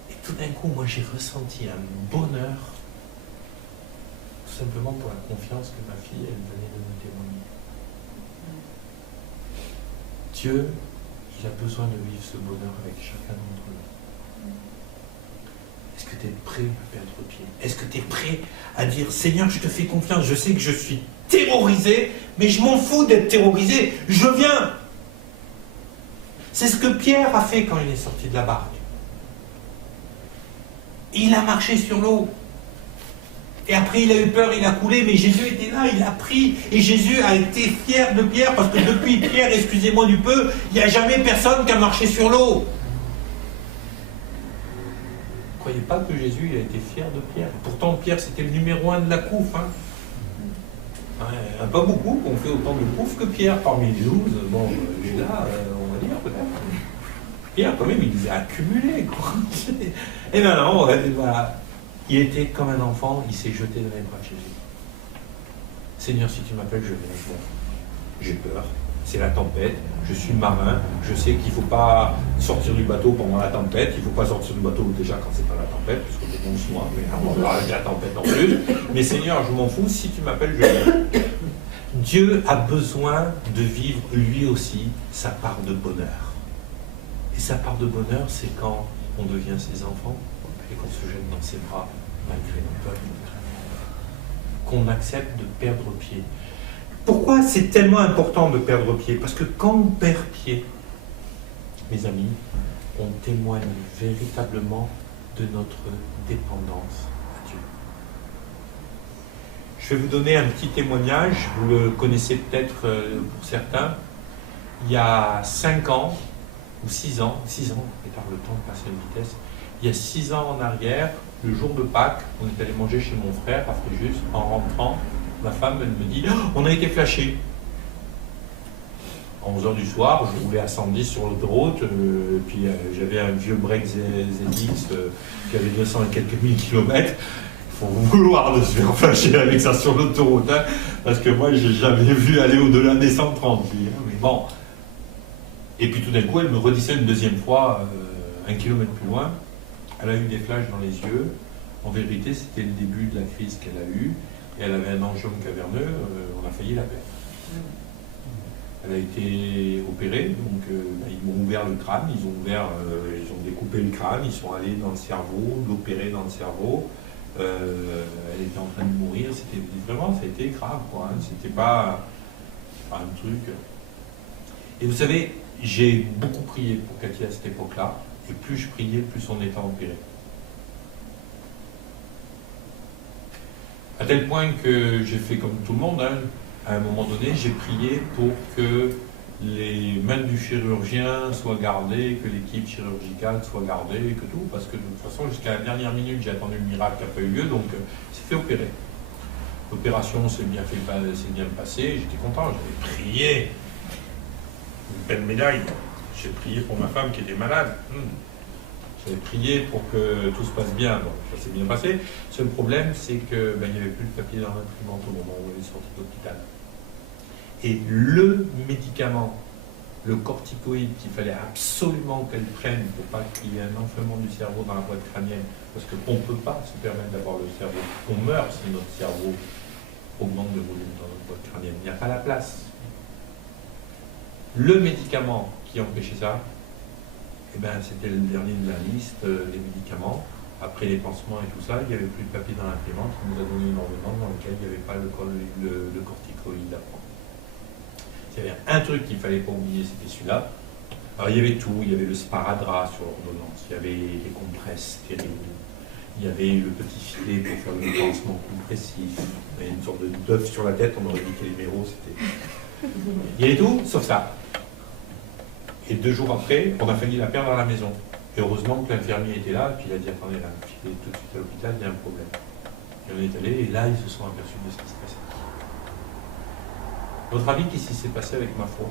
Et tout d'un coup, moi j'ai ressenti un bonheur, tout simplement pour la confiance que ma fille, elle venait de me témoigner. Dieu, il a besoin de vivre ce bonheur avec chacun d'entre nous. Est-ce que tu es prêt à perdre pied? Est-ce que tu es prêt à dire, Seigneur, je te fais confiance, je sais que je suis terrorisé, mais je m'en fous d'être terrorisé, je viens. C'est ce que Pierre a fait quand il est sorti de la barque. Il a marché sur l'eau. Et après, il a eu peur, il a coulé, mais Jésus était là, il a pris. Et Jésus a été fier de Pierre, parce que depuis Pierre, excusez-moi du peu, il n'y a jamais personne qui a marché sur l'eau. Ne croyez pas que Jésus il a été fier de Pierre. Pourtant, Pierre, c'était le numéro 1 de la couffe. Pas beaucoup qu'on fait autant de couffe que Pierre parmi les 12. Bon, Judas, on va dire peut-être. Pierre, quand même, il les a accumulés. Et maintenant, il était comme un enfant, il s'est jeté dans les bras de Jésus. Seigneur, si tu m'appelles, je viens. J'ai peur. C'est la tempête, je suis marin, je sais qu'il ne faut pas sortir du bateau pendant la tempête, il ne faut pas sortir du bateau déjà quand c'est pas la tempête, parce que les bons soins, mais on va arrêter la tempête non plus. Mais Seigneur, je m'en fous, si tu m'appelles, je viens. Dieu a besoin de vivre lui aussi sa part de bonheur. Et sa part de bonheur, c'est quand on devient ses enfants et qu'on se jette dans ses bras malgré nos peurs, qu'on accepte de perdre pied. Pourquoi c'est tellement important de perdre pied? Parce que quand on perd pied, mes amis, on témoigne véritablement de notre dépendance à Dieu. Je vais vous donner un petit témoignage, vous le connaissez peut-être pour certains. Il y a 5 ans, ou 6 ans, et par le temps passe à une vitesse, il y a 6 ans en arrière, le jour de Pâques, on est allé manger chez mon frère à Fréjus. En rentrant, ma femme, elle me dit, on a été flashé. À 11h du soir, je roulais à 110 sur l'autoroute, puis j'avais un vieux break ZX qui avait 200 et quelques mille kilomètres. Il faut vouloir de se faire flasher avec ça sur l'autoroute, hein, parce que moi, j'ai jamais vu aller au-delà des 130. Mais bon. Et puis tout d'un coup, elle me redisait une deuxième fois, 1 kilomètre plus loin. Elle a eu des flashs dans les yeux. En vérité, c'était le début de la crise qu'elle a eue. Et elle avait un angiome caverneux, on a failli la perdre. Elle a été opérée, donc ils m'ont ouvert le crâne, ils ont découpé le crâne, ils sont allés dans le cerveau, l'opérer dans le cerveau. Elle était en train de mourir, c'était vraiment, ça a été grave, quoi. Hein. C'était pas un truc. Et vous savez, j'ai beaucoup prié pour Cathy à cette époque-là, et plus je priais, plus on était opéré. À tel point que j'ai fait comme tout le monde, hein. à un moment donné, j'ai prié pour que les mains du chirurgien soient gardées, que l'équipe chirurgicale soit gardée, que tout, parce que de toute façon, jusqu'à la dernière minute, j'ai attendu le miracle qui n'a pas eu lieu, donc c'est fait opérer. L'opération s'est bien passée, j'étais content, j'avais prié. Une belle médaille. J'ai prié pour ma femme qui était malade. J'avais prié pour que tout se passe bien, donc ça s'est bien passé. Le seul problème, c'est qu'il n'y avait plus de papier dans l'imprimante au moment où elle est sortie de l'hôpital. Et le médicament, le corticoïde qu'il fallait absolument qu'elle prenne pour pas qu'il y ait un enflement du cerveau dans la boîte crânienne, parce qu'on ne peut pas se permettre d'avoir le cerveau, on meurt si notre cerveau augmente de volume dans notre boîte crânienne. Il n'y a pas la place. Le médicament qui empêchait ça, eh ben, c'était le dernier de la liste, les médicaments. Après les pansements et tout ça, il n'y avait plus de papier dans l'imprimante. On nous a donné une ordonnance dans laquelle il n'y avait pas le corticoïde à prendre. Il y avait un truc qu'il ne fallait pas oublier, c'était celui-là. Alors il y avait tout, il y avait le sparadrap sur l'ordonnance, il y avait les compresses stériles, il y avait le petit filet pour faire le pansement compressif, il y avait une sorte d'œuf sur la tête, on aurait dit que les méros, c'était... Il y avait tout, sauf ça. Et 2 jours après, on a failli la perdre à la maison. Et heureusement que l'infirmier était là, et puis il a dit, attendez, là, filez tout de suite à l'hôpital, il y a un problème. Et on est allé, et là, ils se sont aperçus de ce qui se passait. Votre avis, qu'est-ce qui s'est passé avec ma foi?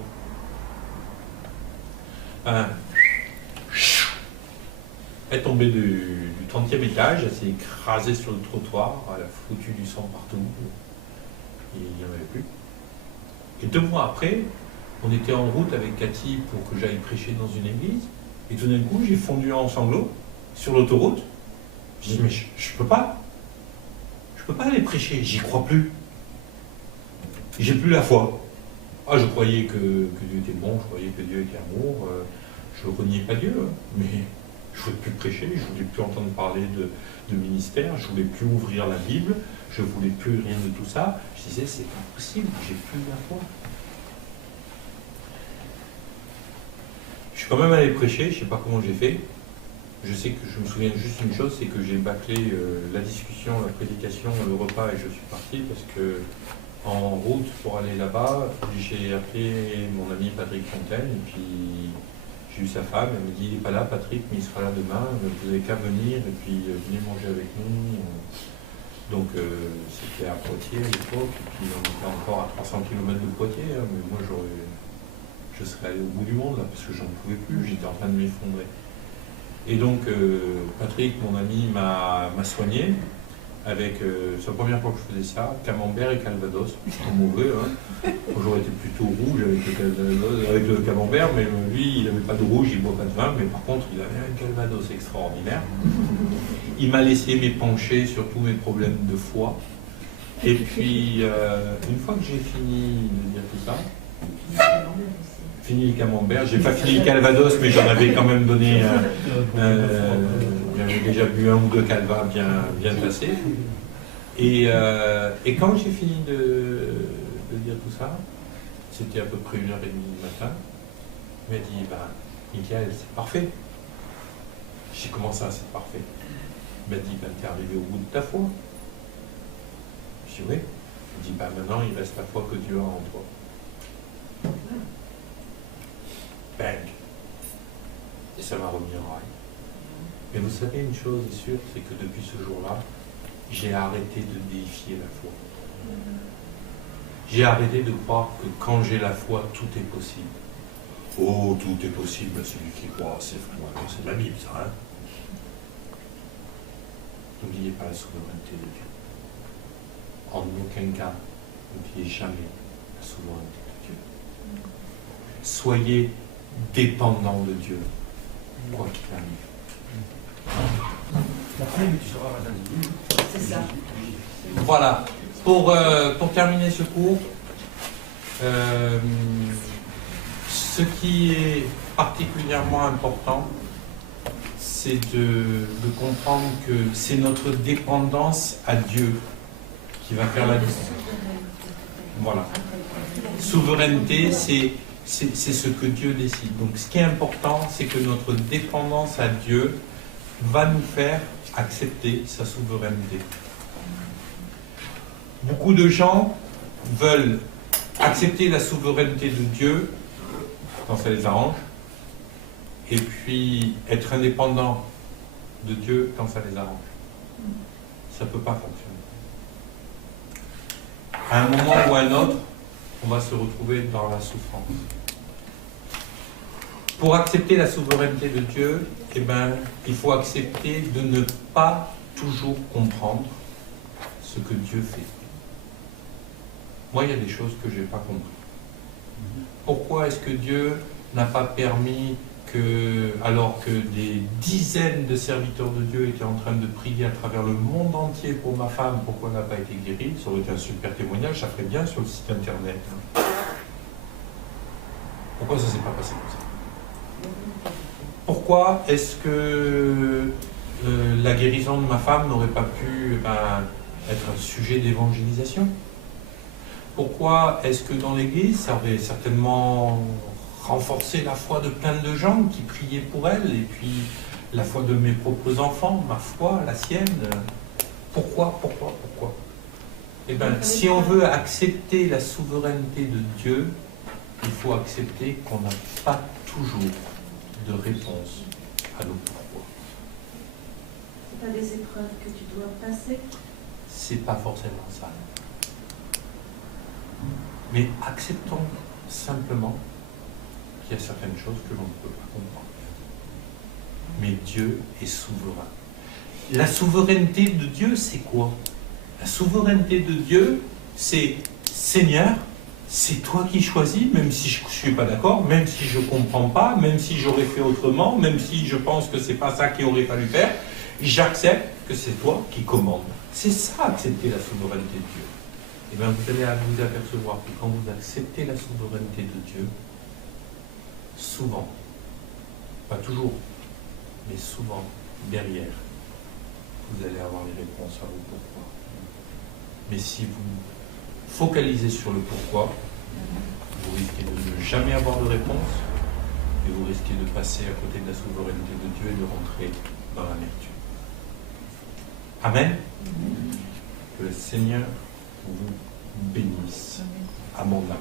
Elle est tombée du 30e étage, elle s'est écrasée sur le trottoir, elle a foutu du sang partout, et il n'y en avait plus. Et 2 mois après, on était en route avec Cathy pour que j'aille prêcher dans une église, et tout d'un coup, j'ai fondu en sanglots sur l'autoroute. Je dis, mais je peux pas. Je peux pas aller prêcher, j'y crois plus. J'ai plus la foi. Ah, je croyais que Dieu était bon, je croyais que Dieu était amour, je ne reniais pas Dieu, mais je ne voulais plus prêcher, je ne voulais plus entendre parler de ministère, je ne voulais plus ouvrir la Bible, je ne voulais plus rien de tout ça. Je disais, c'est pas possible, j'ai plus la foi. Je suis quand même allé prêcher, je ne sais pas comment j'ai fait. Je sais que je me souviens juste une chose, c'est que j'ai bâclé la discussion, la prédication, le repas, et je suis parti parce que en route pour aller là-bas, j'ai appelé mon ami Patrick Fontaine, et puis j'ai eu sa femme, elle me dit, il n'est pas là Patrick, mais il sera là demain, vous n'avez qu'à venir, et puis venez manger avec nous. Donc c'était à Poitiers à l'époque, et puis on était encore à 300 km de Poitiers, hein, mais moi je serais allé au bout du monde là, parce que j'en pouvais plus, j'étais en train de m'effondrer. Et donc Patrick, mon ami, m'a soigné avec, c'est la première fois que je faisais ça, camembert et calvados, c'est mauvais, hein. J'aurais été plutôt rouge avec le camembert, mais lui, il n'avait pas de rouge, il ne boit pas de vin, mais par contre, il avait un calvados extraordinaire. Il m'a laissé m'épancher sur tous mes problèmes de foie. Et puis, une fois que j'ai fini de dire tout ça, fini le camembert, j'ai pas fini le calvados, mais j'en avais quand même donné, j'avais déjà bu 1 ou 2 calvas bien placés. Et quand j'ai fini de dire tout ça, c'était à peu près 1h30 du matin, il m'a dit, bah, Michael, c'est parfait. J'ai dit, comment ça, c'est parfait? Il m'a dit, bah, t'es arrivé au bout de ta foi. J'ai dit, oui. Il dit, bah, maintenant, il reste la foi que Dieu a en toi. Bang. Et ça m'a remis en rail. Mais vous savez, une chose est sûre, c'est que depuis ce jour-là, j'ai arrêté de déifier la foi. J'ai arrêté de croire que quand j'ai la foi, tout est possible. Oh, tout est possible à celui qui croit, c'est de la Bible, ça, hein? N'oubliez pas la souveraineté de Dieu. En aucun cas, n'oubliez jamais la souveraineté de Dieu. Soyez dépendant de Dieu, quoi qu'il arrive. C'est ça. Voilà. Pour terminer ce cours, ce qui est particulièrement important, c'est de comprendre que c'est notre dépendance à Dieu qui va faire la différence. Voilà. Souveraineté, c'est ce que Dieu décide. Donc ce qui est important, c'est que notre dépendance à Dieu va nous faire accepter sa souveraineté. Beaucoup de gens veulent accepter la souveraineté de Dieu quand ça les arrange, et puis être indépendant de Dieu quand ça les arrange. Ça ne peut pas fonctionner. À un moment ou à un autre, on va se retrouver dans la souffrance. Pour accepter la souveraineté de Dieu, eh ben, il faut accepter de ne pas toujours comprendre ce que Dieu fait. Moi, il y a des choses que je n'ai pas compris. Pourquoi est-ce que Dieu n'a pas permis que, alors que des dizaines de serviteurs de Dieu étaient en train de prier à travers le monde entier pour ma femme, pourquoi elle n'a pas été guérie? Ça aurait été un super témoignage, ça ferait bien sur le site internet. Pourquoi ça ne s'est pas passé comme ça? Pourquoi est-ce que la guérison de ma femme n'aurait pas pu être un sujet d'évangélisation? Pourquoi est-ce que dans l'Église, ça aurait certainement renforcé la foi de plein de gens qui priaient pour elle, et puis la foi de mes propres enfants, ma foi, la sienne? Pourquoi? Eh bien, si on veut accepter la souveraineté de Dieu, il faut accepter qu'on n'a pas toujours de réponse à nos pourquoi. C'est pas des épreuves que tu dois passer? C'est pas forcément ça. Mais acceptons simplement qu'il y a certaines choses que l'on ne peut pas comprendre. Mais Dieu est souverain. La souveraineté de Dieu, c'est quoi? La souveraineté de Dieu, c'est Seigneur, c'est toi qui choisis, même si je ne suis pas d'accord, même si je ne comprends pas, même si j'aurais fait autrement, même si je pense que ce n'est pas ça qu'il aurait fallu faire, j'accepte que c'est toi qui commandes. C'est ça, accepter la souveraineté de Dieu. Et bien vous allez vous apercevoir que quand vous acceptez la souveraineté de Dieu, souvent, pas toujours, mais souvent, derrière, vous allez avoir les réponses à vos pourquoi. Mais si vous focalisez sur le pourquoi, vous risquez de ne jamais avoir de réponse, et vous risquez de passer à côté de la souveraineté de Dieu et de rentrer dans l'amertume. Amen. Que le Seigneur vous bénisse abondamment.